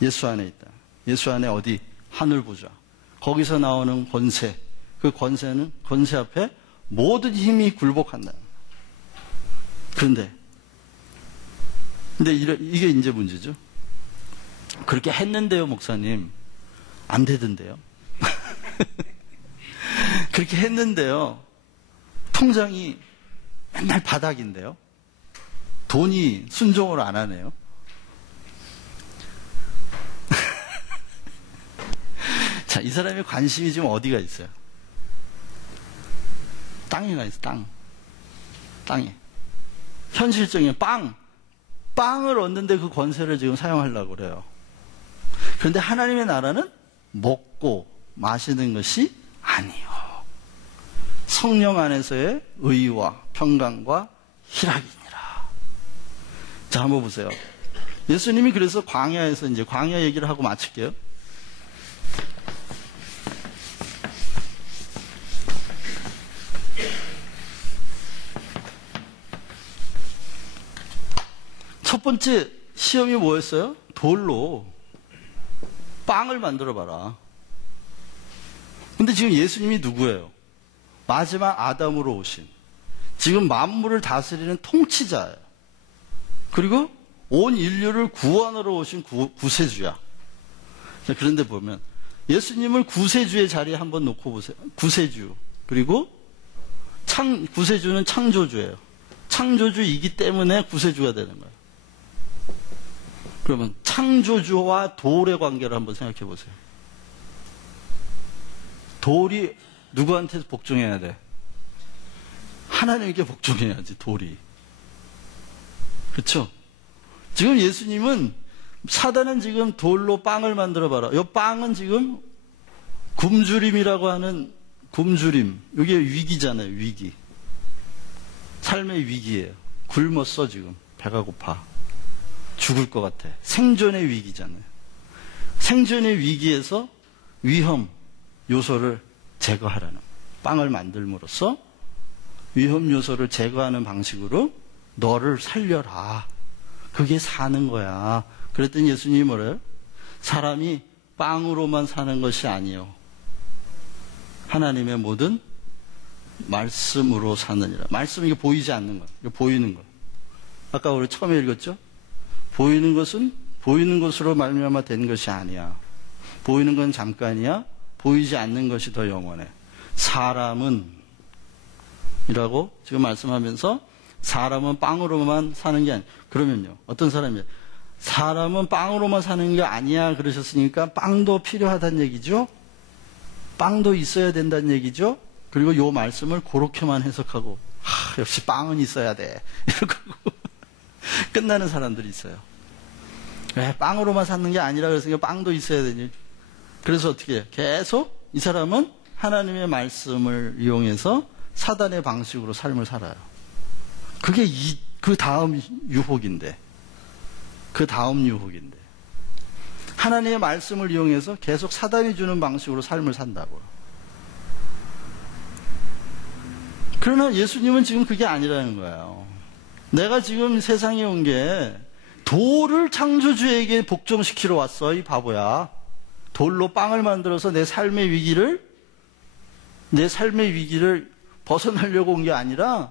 예수 안에 있다. 예수 안에 어디? 하늘 보좌. 거기서 나오는 권세. 그 권세는, 권세 앞에 모든 힘이 굴복한다. 근데 이게 이제 문제죠. 그렇게 했는데요, 목사님. 안 되던데요. 그렇게 했는데요. 통장이 맨날 바닥인데요. 돈이 순종을 안 하네요. 자, 이 사람의 관심이 지금 어디가 있어요? 땅에 가 있어, 땅. 땅에. 현실적인 빵을 얻는데 그 권세를 지금 사용하려고 그래요. 그런데 하나님의 나라는 먹고 마시는 것이 아니요. 성령 안에서의 의와 평강과 희락이니라. 자, 한번 보세요. 예수님이 그래서 광야에서 이제 광야 얘기를 하고 마칠게요. 첫 번째 시험이 뭐였어요? 돌로 빵을 만들어 봐라. 근데 지금 예수님이 누구예요? 마지막 아담으로 오신, 지금 만물을 다스리는 통치자예요. 그리고 온 인류를 구원하러 오신 구세주야. 자, 그런데 보면 예수님을 구세주의 자리에 한번 놓고 보세요. 구세주. 그리고 구세주는 창조주예요. 창조주이기 때문에 구세주가 되는 거예요. 그러면 창조주와 돌의 관계를 한번 생각해 보세요. 돌이 누구한테 복종해야 돼? 하나님께 복종해야지, 돌이. 그렇죠? 지금 예수님은, 사단은 지금 돌로 빵을 만들어 봐라. 이 빵은 지금 굶주림이라고 하는, 굶주림. 이게 위기잖아요, 위기. 삶의 위기예요. 굶었어, 지금. 배가 고파. 죽을 것 같아. 생존의 위기잖아요. 생존의 위기에서 위험 요소를 제거하라는, 빵을 만들므로써 위험 요소를 제거하는 방식으로 너를 살려라. 그게 사는 거야. 그랬더니 예수님이 뭐래요? 사람이 빵으로만 사는 것이 아니요, 하나님의 모든 말씀으로 사느니라. 말씀, 이게 보이지 않는 거, 이거 보이는 거. 아까 우리 처음에 읽었죠? 보이는 것은 보이는 것으로 말미암아 된 것이 아니야. 보이는 건 잠깐이야. 보이지 않는 것이 더 영원해. 사람은 이라고 지금 말씀하면서, 사람은 빵으로만 사는 게 아니야. 그러면요, 어떤 사람이에요? 사람은 빵으로만 사는 게 아니야 그러셨으니까 빵도 필요하다는 얘기죠. 빵도 있어야 된다는 얘기죠. 그리고 요 말씀을 그렇게만 해석하고, 역시 빵은 있어야 돼 이러고 끝나는 사람들이 있어요. 왜 빵으로만 사는 게 아니라 그랬으니까 빵도 있어야 되니. 그래서 어떻게 해요? 계속 이 사람은 하나님의 말씀을 이용해서 사단의 방식으로 삶을 살아요. 그게 그 다음 유혹인데. 그 다음 유혹인데. 하나님의 말씀을 이용해서 계속 사단이 주는 방식으로 삶을 산다고요. 그러나 예수님은 지금 그게 아니라는 거예요. 내가 지금 세상에 온 게 돌을 창조주에게 복종시키러 왔어, 이 바보야. 돌로 빵을 만들어서 내 삶의 위기를 벗어나려고 온 게 아니라,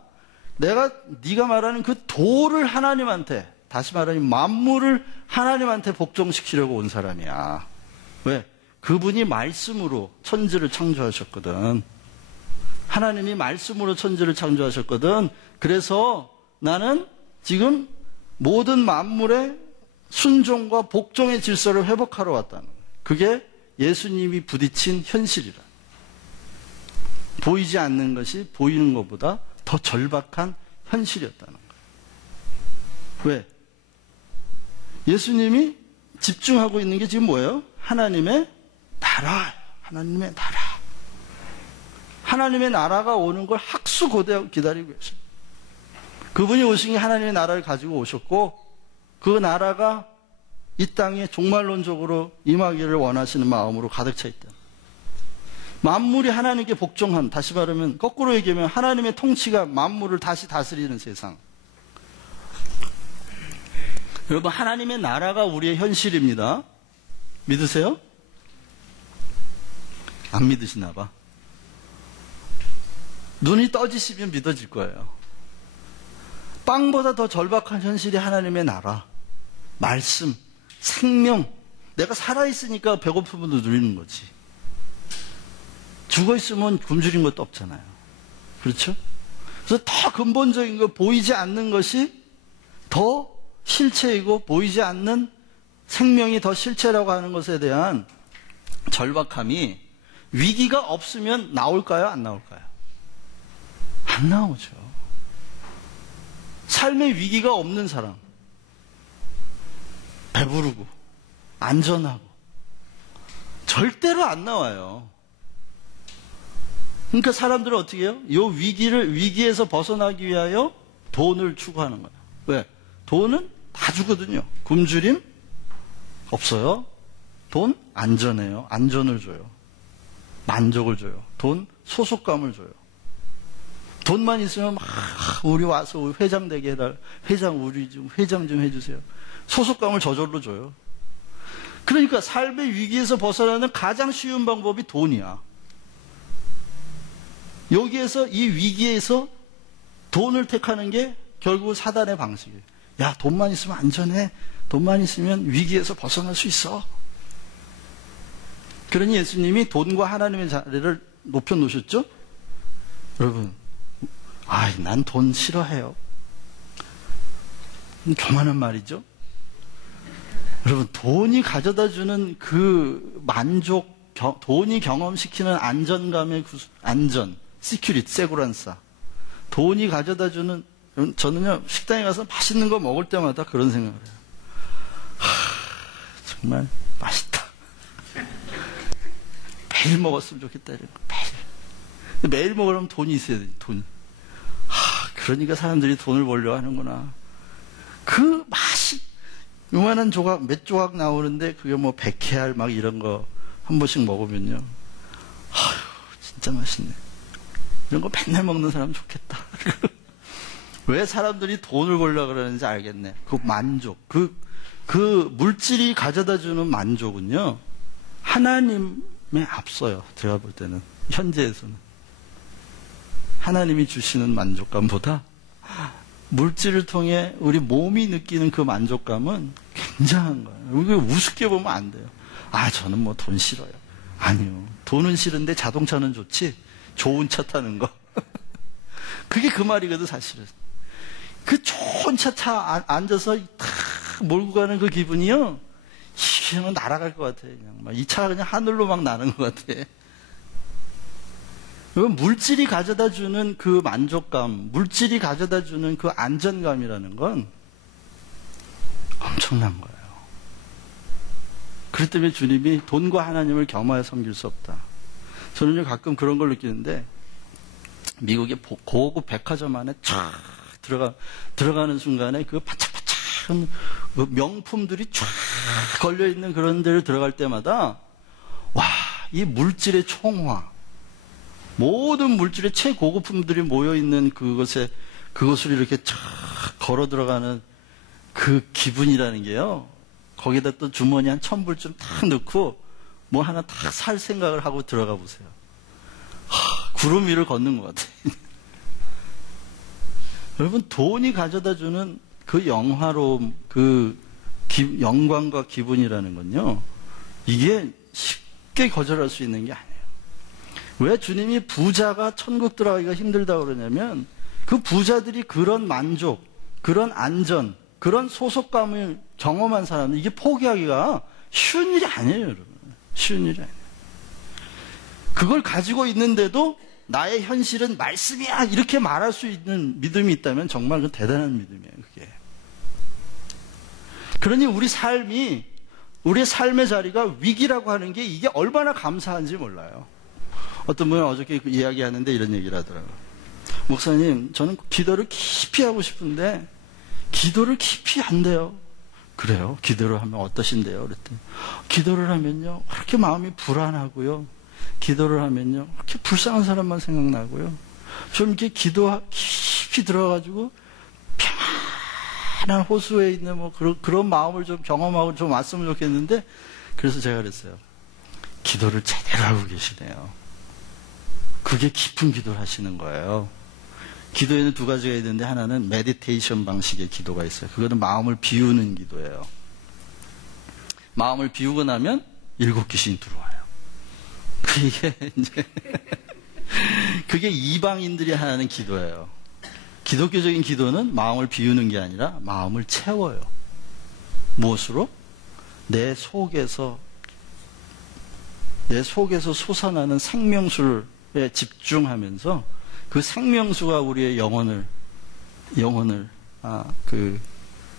네가 말하는 그 돌을 하나님한테, 다시 말하면 만물을 하나님한테 복종시키려고 온 사람이야. 왜? 그분이 말씀으로 천지를 창조하셨거든. 하나님이 말씀으로 천지를 창조하셨거든. 그래서 나는 지금 모든 만물의 순종과 복종의 질서를 회복하러 왔다는 거예요. 그게 예수님이 부딪힌 현실이라. 보이지 않는 것이 보이는 것보다 더 절박한 현실이었다는 거예요. 왜? 예수님이 집중하고 있는 게 지금 뭐예요? 하나님의 나라. 하나님의 나라. 하나님의 나라가 오는 걸 학수고대하고 기다리고 계세요. 그분이 오신 게 하나님의 나라를 가지고 오셨고, 그 나라가 이 땅에 종말론적으로 임하기를 원하시는 마음으로 가득 차 있다. 만물이 하나님께 복종한, 다시 말하면 거꾸로 얘기하면 하나님의 통치가 만물을 다시 다스리는 세상. 여러분, 하나님의 나라가 우리의 현실입니다. 믿으세요? 안 믿으시나 봐. 눈이 떠지시면 믿어질 거예요. 빵보다 더 절박한 현실이 하나님의 나라, 말씀, 생명. 내가 살아있으니까 배고픔을 누리는 거지. 죽어있으면 굶주린 것도 없잖아요. 그렇죠? 그래서 더 근본적인 거, 보이지 않는 것이 더 실체이고, 보이지 않는 생명이 더 실체라고 하는 것에 대한 절박함이 위기가 없으면 나올까요? 안 나올까요? 안 나오죠. 삶의 위기가 없는 사람, 배부르고 안전하고 절대로 안 나와요. 그러니까 사람들은 어떻게 해요? 이 위기에서 벗어나기 위하여 돈을 추구하는 거예요. 왜? 돈은 다 주거든요. 굶주림 없어요. 돈 안전해요. 안전을 줘요. 만족을 줘요. 돈 소속감을 줘요. 돈만 있으면 막 우리 와서 회장 되게 해달. 회장 우리 좀 회장 좀 해주세요. 소속감을 저절로 줘요. 그러니까 삶의 위기에서 벗어나는 가장 쉬운 방법이 돈이야. 여기에서 이 위기에서 돈을 택하는 게 결국 사단의 방식이에요. 야, 돈만 있으면 안전해. 돈만 있으면 위기에서 벗어날 수 있어. 그러니 예수님이 돈과 하나님의 자리를 높여놓으셨죠? 여러분, 난 돈 싫어해요. 교만한 말이죠? 여러분, 돈이 가져다주는 그 만족, 돈이 경험시키는 안전감의 안전, 시큐리티, 세구란사. 돈이 가져다주는, 저는요, 식당에 가서 맛있는 거 먹을 때마다 그런 생각을 해요. 정말 맛있다. 매일 먹었으면 좋겠다, 이런 거. 매일 먹으려면 돈이 있어야 돼, 돈이. 그러니까 사람들이 돈을 벌려 하는구나. 그 맛이, 요만한 조각, 몇 조각 나오는데, 그게 뭐 100캐알 막 이런 거 한 번씩 먹으면요. 진짜 맛있네. 이런 거 맨날 먹는 사람 좋겠다. 왜 사람들이 돈을 벌려고 그러는지 알겠네. 그 만족, 그 물질이 가져다 주는 만족은요, 하나님에 앞서요. 제가 볼 때는. 현재에서는. 하나님이 주시는 만족감보다 물질을 통해 우리 몸이 느끼는 그 만족감은 굉장한 거예요. 이거 우습게 보면 안 돼요. 저는 뭐 돈 싫어요. 아니요. 돈은 싫은데 자동차는 좋지. 좋은 차 타는 거. 그게 그 말이거든, 사실은. 그 좋은 차 앉아서 탁 몰고 가는 그 기분이요. 그냥 날아갈 것 같아. 그냥 이 차가 그냥 하늘로 막 나는 것 같아. 물질이 가져다 주는 그 만족감, 물질이 가져다 주는 그 안전감이라는 건 엄청난 거예요. 그렇기 때문에 주님이 돈과 하나님을 겸하여 섬길 수 없다. 저는요, 가끔 그런 걸 느끼는데, 미국의 고급 백화점 안에 쫙 들어가는 순간에 그 바짝바짝한 그 명품들이 쫙 걸려있는 그런 데를 들어갈 때마다, 이 물질의 총화, 모든 물질의 최고급품들이 모여있는 그것을 이렇게 쫙 걸어 들어가는 그 기분이라는 게요. 거기다 또 주머니 한 1,000불 딱 넣고 뭐 하나 딱 살 생각을 하고 들어가 보세요. 구름 위를 걷는 것 같아요. 여러분, 돈이 가져다 주는 그 영화로움, 영광과 기분이라는 건요, 이게 쉽게 거절할 수 있는 게 아니에요. 왜 주님이 부자가 천국 들어가기가 힘들다고 그러냐면 그 부자들이 그런 만족, 그런 안전, 그런 소속감을 경험한 사람은 이게 포기하기가 쉬운 일이 아니에요, 여러분. 쉬운 일이 아니에요. 그걸 가지고 있는데도 나의 현실은 말씀이야 이렇게 말할 수 있는 믿음이 있다면 정말 그 대단한 믿음이에요, 그게. 그러니 우리의 삶의 자리가 위기라고 하는 게 이게 얼마나 감사한지 몰라요. 어떤 분은 어저께 이야기하는데 이런 얘기를 하더라고요. 목사님, 저는 기도를 깊이 하고 싶은데 기도를 깊이 안 돼요. 그래요? 기도를 하면 어떠신데요? 그랬더니 기도를 하면요 그렇게 마음이 불안하고요, 기도를 하면요 그렇게 불쌍한 사람만 생각나고요, 좀 이렇게 기도 깊이 들어가지고 평안한 호수에 있는 뭐 그런 마음을 좀 경험하고 좀 왔으면 좋겠는데, 그래서 제가 그랬어요. 기도를 제대로 하고 계시네요. 그게 깊은 기도를 하시는 거예요. 기도에는 두 가지가 있는데 하나는 메디테이션 방식의 기도가 있어요. 그거는 마음을 비우는 기도예요. 마음을 비우고 나면 7 귀신이 들어와요. 그게 이방인들이 하는 기도예요. 기독교적인 기도는 마음을 비우는 게 아니라 마음을 채워요. 무엇으로? 내 속에서 솟아나는 생명수에 집중하면서 그 생명수가 우리의 영혼을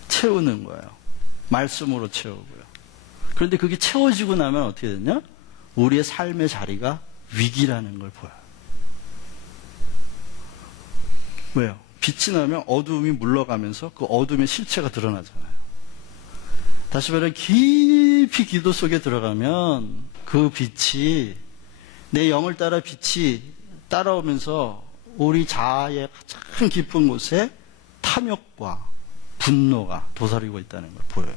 채우는 거예요. 말씀으로 채우고요. 그런데 그게 채워지고 나면 어떻게 되냐? 우리의 삶의 자리가 위기라는 걸 보여요. 왜요? 빛이 나면 어두움이 물러가면서 그 어둠의 실체가 드러나잖아요. 다시 말해 깊이 기도 속에 들어가면 그 빛이, 내 영을 따라 빛이 따라오면서 우리 자아의 가장 깊은 곳에 탐욕과 분노가 도사리고 있다는 걸 보여요.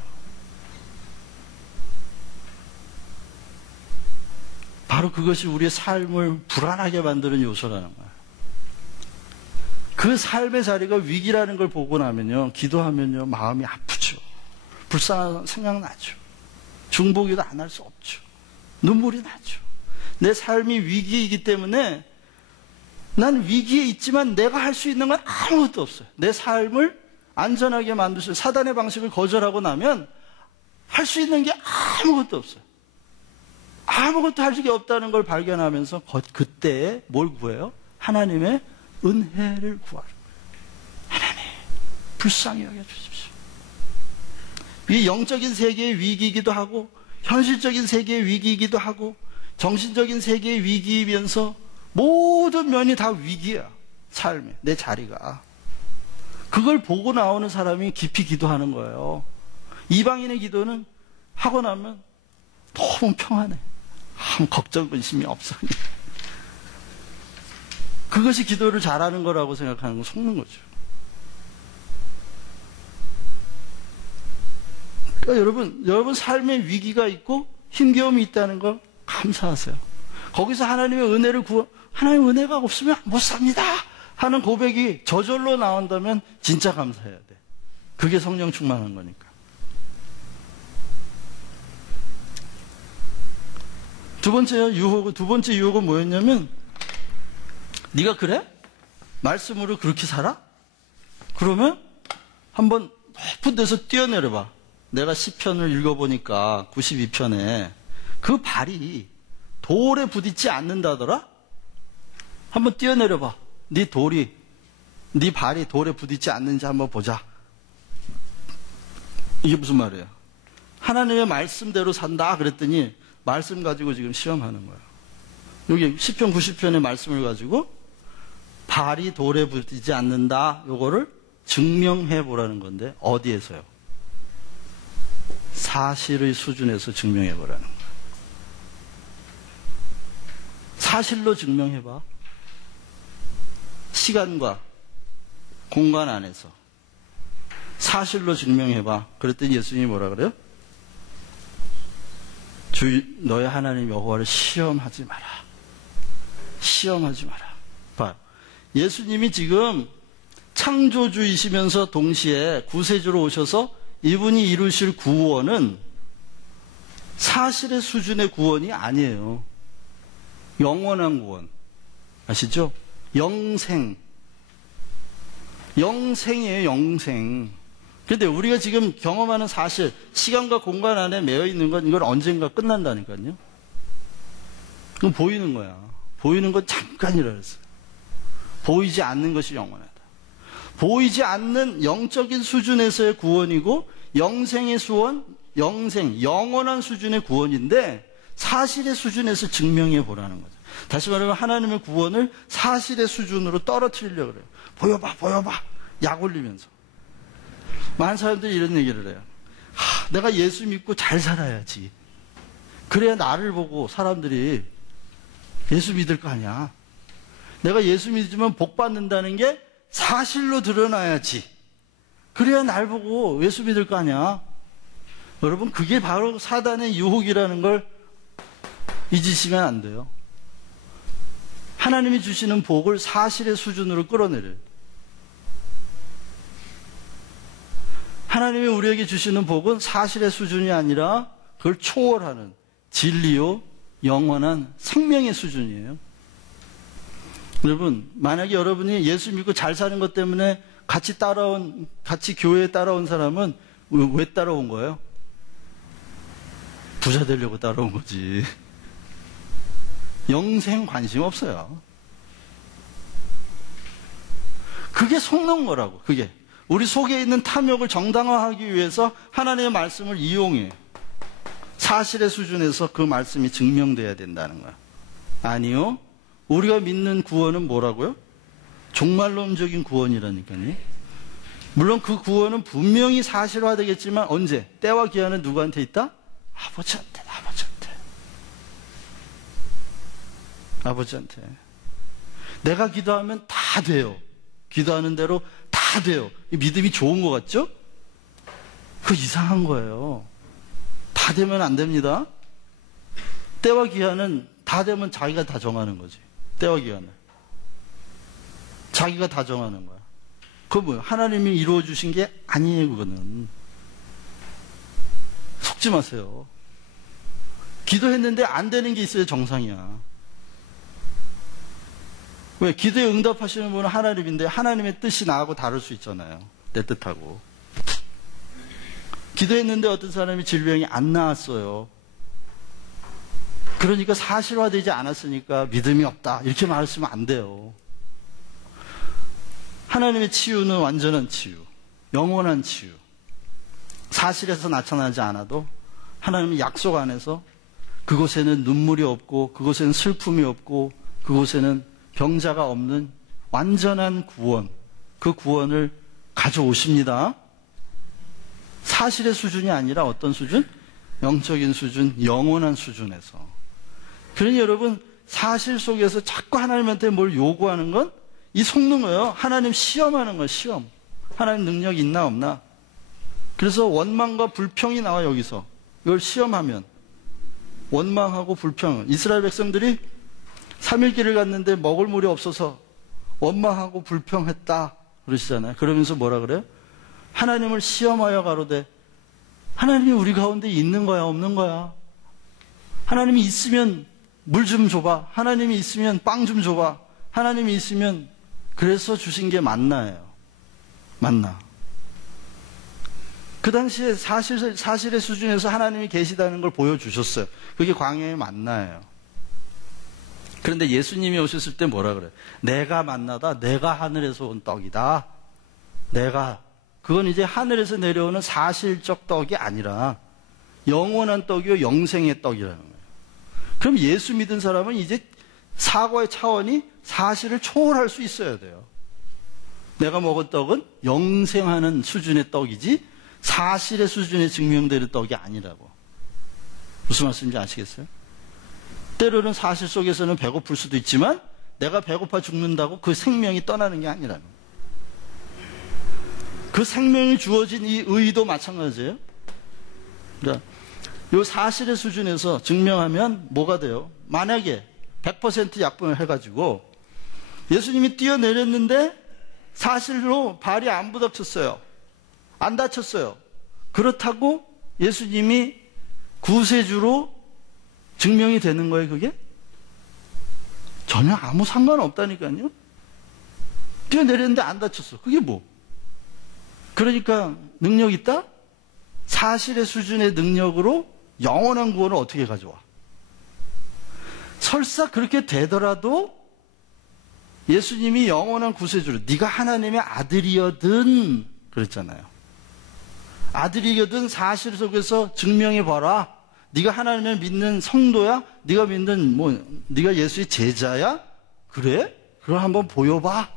바로 그것이 우리의 삶을 불안하게 만드는 요소라는 거예요. 그 삶의 자리가 위기라는 걸 보고 나면요, 기도하면요 마음이 아프죠. 불쌍한 생각 나죠. 중보기도 안 할 수 없죠. 눈물이 나죠. 내 삶이 위기이기 때문에 난 위기에 있지만 내가 할 수 있는 건 아무것도 없어요. 내 삶을 안전하게 만들 수 있는 사단의 방식을 거절하고 나면 할 수 있는 게 아무것도 없어요. 아무것도 할 게 없다는 걸 발견하면서 그때에 뭘 구해요? 하나님의 은혜를 구하는 거예요. 하나님, 불쌍히 여겨주십시오. 이 영적인 세계의 위기이기도 하고 현실적인 세계의 위기이기도 하고 정신적인 세계의 위기이면서 모든 면이 다 위기야. 삶에, 내 자리가. 그걸 보고 나오는 사람이 깊이 기도하는 거예요. 이방인의 기도는 하고 나면 너무 평안해. 아무 걱정, 근심이 없어. 그것이 기도를 잘하는 거라고 생각하는 건 속는 거죠. 그러니까 여러분 삶에 위기가 있고 힘겨움이 있다는 걸 감사하세요. 거기서 하나님의 은혜를 하나님의 은혜가 없으면 못 삽니다 하는 고백이 저절로 나온다면 진짜 감사해야 돼. 그게 성령 충만한 거니까. 두 번째 유혹은 뭐였냐면, 네가 그래? 말씀으로 그렇게 살아? 그러면 한번 높은 데서 뛰어내려봐. 내가 시편을 읽어보니까 92편에 그 발이 돌에 부딪지 않는다더라? 한번 뛰어내려봐. 네 발이 돌에 부딪지 않는지 한번 보자. 이게 무슨 말이에요? 하나님의 말씀대로 산다 그랬더니 말씀 가지고 지금 시험하는 거예요. 여기 시편 90편의 말씀을 가지고 발이 돌에 부딪지 않는다, 요거를 증명해 보라는 건데 어디에서요? 사실의 수준에서 증명해 보라는 거예요. 사실로 증명해 봐. 시간과 공간 안에서 사실로 증명해 봐. 그랬더니 예수님이 뭐라 그래요? 너의 하나님 여호와를 시험하지 마라. 시험하지 마라. 봐. 예수님이 지금 창조주이시면서 동시에 구세주로 오셔서 이분이 이루실 구원은 사실의 수준의 구원이 아니에요. 영원한 구원. 아시죠? 영생. 영생이에요, 영생. 그런데 우리가 지금 경험하는 사실, 시간과 공간 안에 매여 있는 건 이건 언젠가 끝난다니까요. 그건 보이는 거야. 보이는 건 잠깐이라 그랬어요. 보이지 않는 것이 영원하다. 보이지 않는 영적인 수준에서의 구원이고 영생의 수원, 영생, 영원한 수준의 구원인데 사실의 수준에서 증명해 보라는 거죠. 다시 말하면 하나님의 구원을 사실의 수준으로 떨어뜨리려고 그래요. 보여봐, 보여봐. 약 올리면서. 많은 사람들이 이런 얘기를 해요. 내가 예수 믿고 잘 살아야지. 그래야 나를 보고 사람들이 예수 믿을 거 아니야. 내가 예수 믿으면 복 받는다는 게 사실로 드러나야지. 그래야 날 보고 예수 믿을 거 아니야. 여러분, 그게 바로 사단의 유혹이라는 걸 잊으시면 안 돼요. 하나님이 주시는 복을 사실의 수준으로 끌어내려요. 하나님이 우리에게 주시는 복은 사실의 수준이 아니라 그걸 초월하는 진리요 영원한 생명의 수준이에요. 여러분, 만약에 여러분이 예수 믿고 잘 사는 것 때문에 같이 교회에 따라온 사람은 왜 따라온 거예요? 부자 되려고 따라온 거지. 영생 관심 없어요. 그게 속는 거라고, 그게. 우리 속에 있는 탐욕을 정당화하기 위해서 하나님의 말씀을 이용해. 사실의 수준에서 그 말씀이 증명돼야 된다는 거야. 아니요. 우리가 믿는 구원은 뭐라고요? 종말론적인 구원이라니까요. 물론 그 구원은 분명히 사실화되겠지만 언제? 때와 기한은 누구한테 있다? 아버지한테, 아버지한테. 아버지한테. 내가 기도하면 다 돼요. 기도하는 대로 다 돼요. 이 믿음이 좋은 것 같죠? 그거 이상한 거예요. 다 되면 안 됩니다. 때와 기한은 다 되면 자기가 다 정하는 거지. 때와 기한을. 자기가 다 정하는 거야. 그거 뭐야? 하나님이 이루어 주신 게 아니에요, 그거는. 속지 마세요. 기도했는데 안 되는 게 있어야 정상이야. 왜? 기도에 응답하시는 분은 하나님인데 하나님의 뜻이 나하고 다를 수 있잖아요. 내 뜻하고. 기도했는데 어떤 사람이 질병이 안 나았어요. 그러니까 사실화되지 않았으니까 믿음이 없다. 이렇게 말했으면 안 돼요. 하나님의 치유는 완전한 치유, 영원한 치유. 사실에서 나타나지 않아도 하나님의 약속 안에서 그곳에는 눈물이 없고 그곳에는 슬픔이 없고 그곳에는 병자가 없는 완전한 구원, 그 구원을 가져오십니다. 사실의 수준이 아니라 어떤 수준? 영적인 수준, 영원한 수준에서. 그러니 여러분, 사실 속에서 자꾸 하나님한테 뭘 요구하는 건 이 속는 거예요. 하나님 시험하는 거예요, 시험. 하나님 능력 있나 없나. 그래서 원망과 불평이 나와 여기서. 이걸 시험하면 원망하고 불평. 이스라엘 백성들이 3일길을 갔는데 먹을 물이 없어서 원망하고 불평했다 그러시잖아요. 그러면서 뭐라 그래요? 하나님을 시험하여 가로되 하나님이 우리 가운데 있는 거야 없는 거야? 하나님이 있으면 물 좀 줘봐. 하나님이 있으면 빵 좀 줘봐. 하나님이 있으면 그래서 주신 게 만나예요. 만나. 그 당시에 사실의 수준에서 하나님이 계시다는 걸 보여주셨어요. 그게 광야의 만나예요. 그런데 예수님이 오셨을 때 뭐라 그래요? 내가 만나다, 내가 하늘에서 온 떡이다. 내가. 그건 이제 하늘에서 내려오는 사실적 떡이 아니라 영원한 떡이요, 영생의 떡이라는 거예요. 그럼 예수 믿은 사람은 이제 사고의 차원이 사실을 초월할 수 있어야 돼요. 내가 먹은 떡은 영생하는 수준의 떡이지 사실의 수준에 증명되는 떡이 아니라고. 무슨 말씀인지 아시겠어요? 때로는 사실 속에서는 배고플 수도 있지만 내가 배고파 죽는다고 그 생명이 떠나는 게 아니라는 거예요. 그 생명이 주어진 이 의도 마찬가지예요. 그러니까 이 사실의 수준에서 증명하면 뭐가 돼요? 만약에 100% 약분을 해가지고 예수님이 뛰어내렸는데 사실로 발이 안 부닥쳤어요. 안 다쳤어요. 그렇다고 예수님이 구세주로 증명이 되는 거예요, 그게? 전혀 아무 상관없다니까요. 뛰어내렸는데 안 다쳤어. 그게 뭐? 그러니까 능력 있다? 사실의 수준의 능력으로 영원한 구원을 어떻게 가져와? 설사 그렇게 되더라도 예수님이 영원한 구세주로 네가 하나님의 아들이여든 그랬잖아요. 아들이여든 사실 속에서 증명해봐라. 네가 하나님을 믿는 성도야? 네가 믿는 네가 예수의 제자야? 그래? 그걸 한번 보여봐.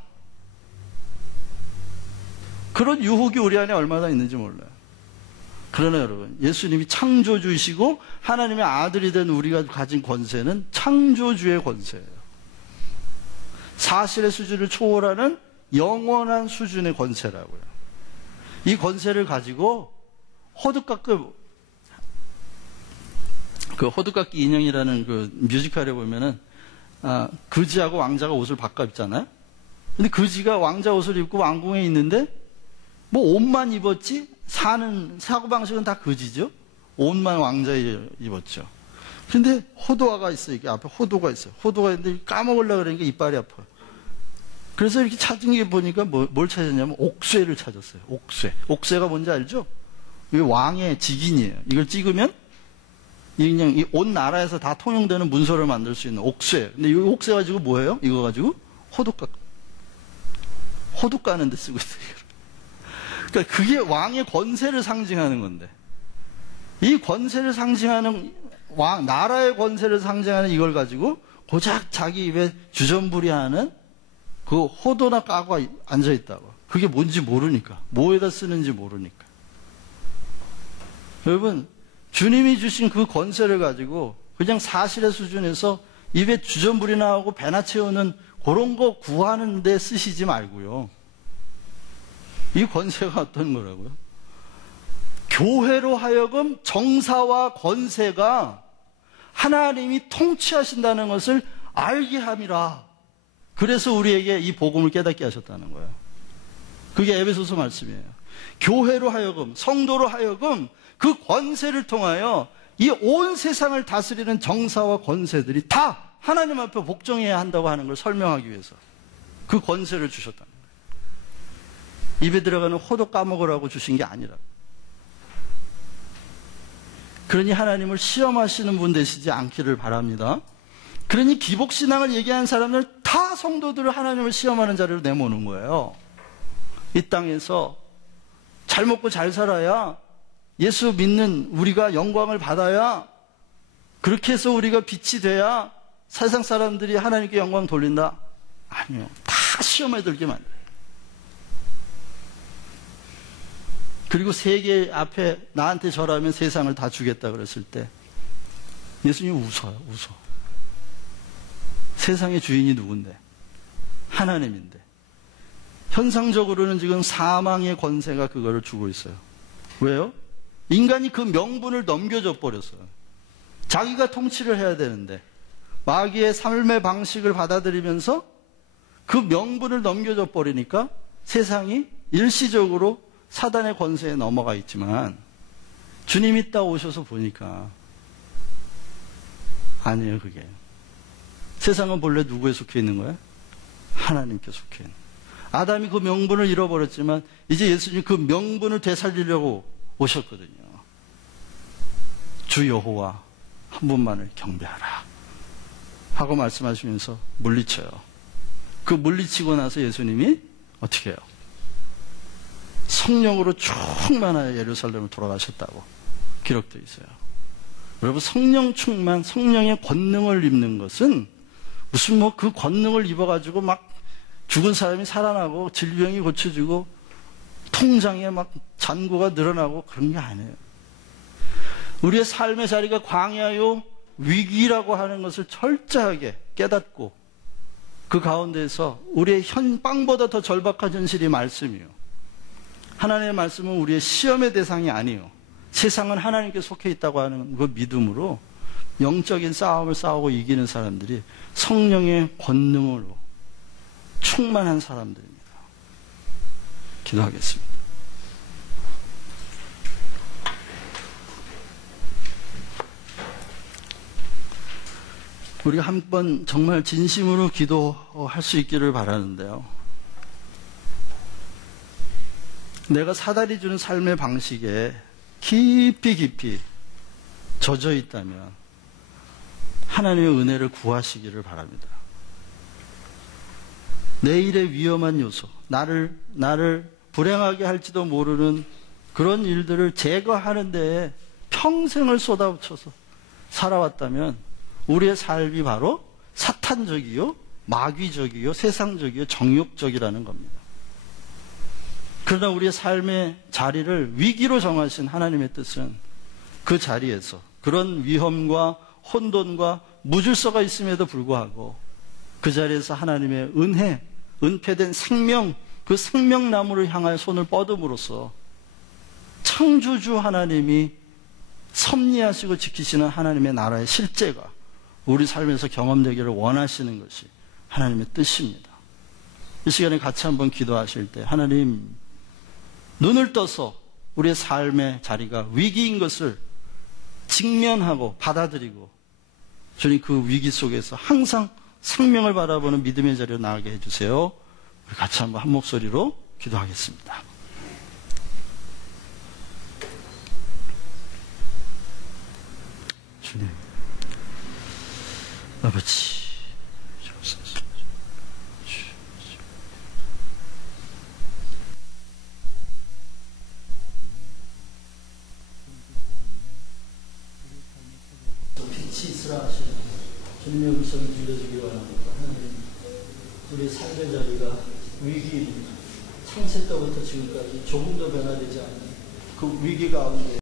그런 유혹이 우리 안에 얼마나 있는지 몰라요. 그러나 여러분, 예수님이 창조주이시고 하나님의 아들이 된 우리가 가진 권세는 창조주의 권세예요. 사실의 수준을 초월하는 영원한 수준의 권세라고요. 이 권세를 가지고 호두깎이 인형이라는 그 뮤지컬에 보면은 거지하고 왕자가 옷을 바꿔 입잖아요. 근데 거지가 왕자 옷을 입고 왕궁에 있는데 뭐 옷만 입었지 사는 사고방식은 다 거지죠. 옷만 왕자에 입었죠. 근데 호두화가 있어요. 이게 앞에 호두가 있어요. 호두가 있는데 까먹으려고 그러니까 이빨이 아파요. 그래서 이렇게 찾은 게 보니까 뭘 찾았냐면 옥쇠를 찾았어요. 옥쇠. 옥쇠가 뭔지 알죠? 이게 왕의 직인이에요. 이걸 찍으면 그냥 이 온 나라에서 다 통용되는 문서를 만들 수 있는 옥쇠. 근데 이 옥쇠 가지고 뭐예요? 이거 가지고 호두 까는 데 쓰고 있어요. 그러니까 그게 왕의 권세를 상징하는 건데 이 권세를 상징하는 나라의 권세를 상징하는 이걸 가지고 고작 자기 입에 주전부리하는 그 호도나 까고 앉아있다고. 그게 뭔지 모르니까. 뭐에다 쓰는지 모르니까. 여러분, 주님이 주신 그 권세를 가지고 그냥 사실의 수준에서 입에 주전부리나 하고 배나 채우는 그런 거 구하는 데 쓰시지 말고요. 이 권세가 어떤 거라고요? 교회로 하여금 정사와 권세가 하나님이 통치하신다는 것을 알게 함이라. 그래서 우리에게 이 복음을 깨닫게 하셨다는 거예요. 그게 에베소서 말씀이에요. 교회로 하여금, 성도로 하여금 그 권세를 통하여 이 온 세상을 다스리는 정사와 권세들이 다 하나님 앞에 복종해야 한다고 하는 걸 설명하기 위해서 그 권세를 주셨다는 거예요. 입에 들어가는 호도 까먹으라고 주신 게 아니라. 그러니 하나님을 시험하시는 분 되시지 않기를 바랍니다. 그러니 기복신앙을 얘기하는 사람들 다 성도들을 하나님을 시험하는 자리로 내모는 거예요. 이 땅에서 잘 먹고 잘 살아야 예수 믿는 우리가 영광을 받아야 그렇게 해서 우리가 빛이 돼야 세상 사람들이 하나님께 영광 돌린다? 아니요. 다 시험에 들게 만들어요. 그리고 세계 앞에 나한테 절하면 세상을 다 주겠다 그랬을 때 예수님이 웃어요. 세상의 주인이 누군데? 하나님인데. 현상적으로는 지금 사망의 권세가 그거를 주고 있어요. 왜요? 인간이 그 명분을 넘겨줘 버렸어요. 자기가 통치를 해야 되는데 마귀의 삶의 방식을 받아들이면서 그 명분을 넘겨줘 버리니까 세상이 일시적으로 사단의 권세에 넘어가 있지만 주님이 딱 오셔서 보니까 아니에요. 그게 세상은 본래 누구에 속해 있는 거예요? 하나님께 속해 있는 거예요. 아담이 그 명분을 잃어버렸지만 이제 예수님이 그 명분을 되살리려고 오셨거든요. 주 여호와 한 분만을 경배하라 하고 말씀하시면서 물리쳐요. 그 물리치고 나서 예수님이 어떻게 해요? 성령으로 충만하여 예루살렘을 돌아가셨다고 기록되어 있어요. 여러분, 성령 충만, 성령의 권능을 입는 것은 무슨 그 권능을 입어가지고 막 죽은 사람이 살아나고 질병이 고쳐지고 통장에 막 잔고가 늘어나고 그런 게 아니에요. 우리의 삶의 자리가 광야요 위기라고 하는 것을 철저하게 깨닫고 그 가운데서 우리의 빵보다 더 절박한 현실이 말씀이요. 하나님의 말씀은 우리의 시험의 대상이 아니에요. 세상은 하나님께 속해 있다고 하는 그 믿음으로 영적인 싸움을 싸우고 이기는 사람들이 성령의 권능으로 충만한 사람들입니다. 기도하겠습니다. 우리가 한번 정말 진심으로 기도할 수 있기를 바라는데요. 내가 사다리 주는 삶의 방식에 깊이 젖어 있다면 하나님의 은혜를 구하시기를 바랍니다. 내일의 위험한 요소, 나를 불행하게 할지도 모르는 그런 일들을 제거하는 데에 평생을 쏟아붙여서 살아왔다면 우리의 삶이 바로 사탄적이요, 마귀적이요, 세상적이요, 정욕적이라는 겁니다. 그러나 우리의 삶의 자리를 위기로 정하신 하나님의 뜻은 그 자리에서 그런 위험과 혼돈과 무질서가 있음에도 불구하고 그 자리에서 하나님의 은혜, 은폐된 생명, 그 생명나무를 향하여 손을 뻗음으로써 창조주 하나님이 섭리하시고 지키시는 하나님의 나라의 실제가 우리 삶에서 경험되기를 원하시는 것이 하나님의 뜻입니다. 이 시간에 같이 한번 기도하실 때 하나님, 눈을 떠서 우리의 삶의 자리가 위기인 것을 직면하고 받아들이고 주님 그 위기 속에서 항상 생명을 바라보는 믿음의 자리로 나가게 해주세요. 우리 같이 한번 한 목소리로 기도하겠습니다. 주님, 아버지, 빛이 있으라 하시는 주님의 음성이 들려주기 원합니다. 하나님, 우리의 삶의 자리가 위기입니다. 창세 때부터 지금까지 조금도 변화되지 않는 그 위기 가운데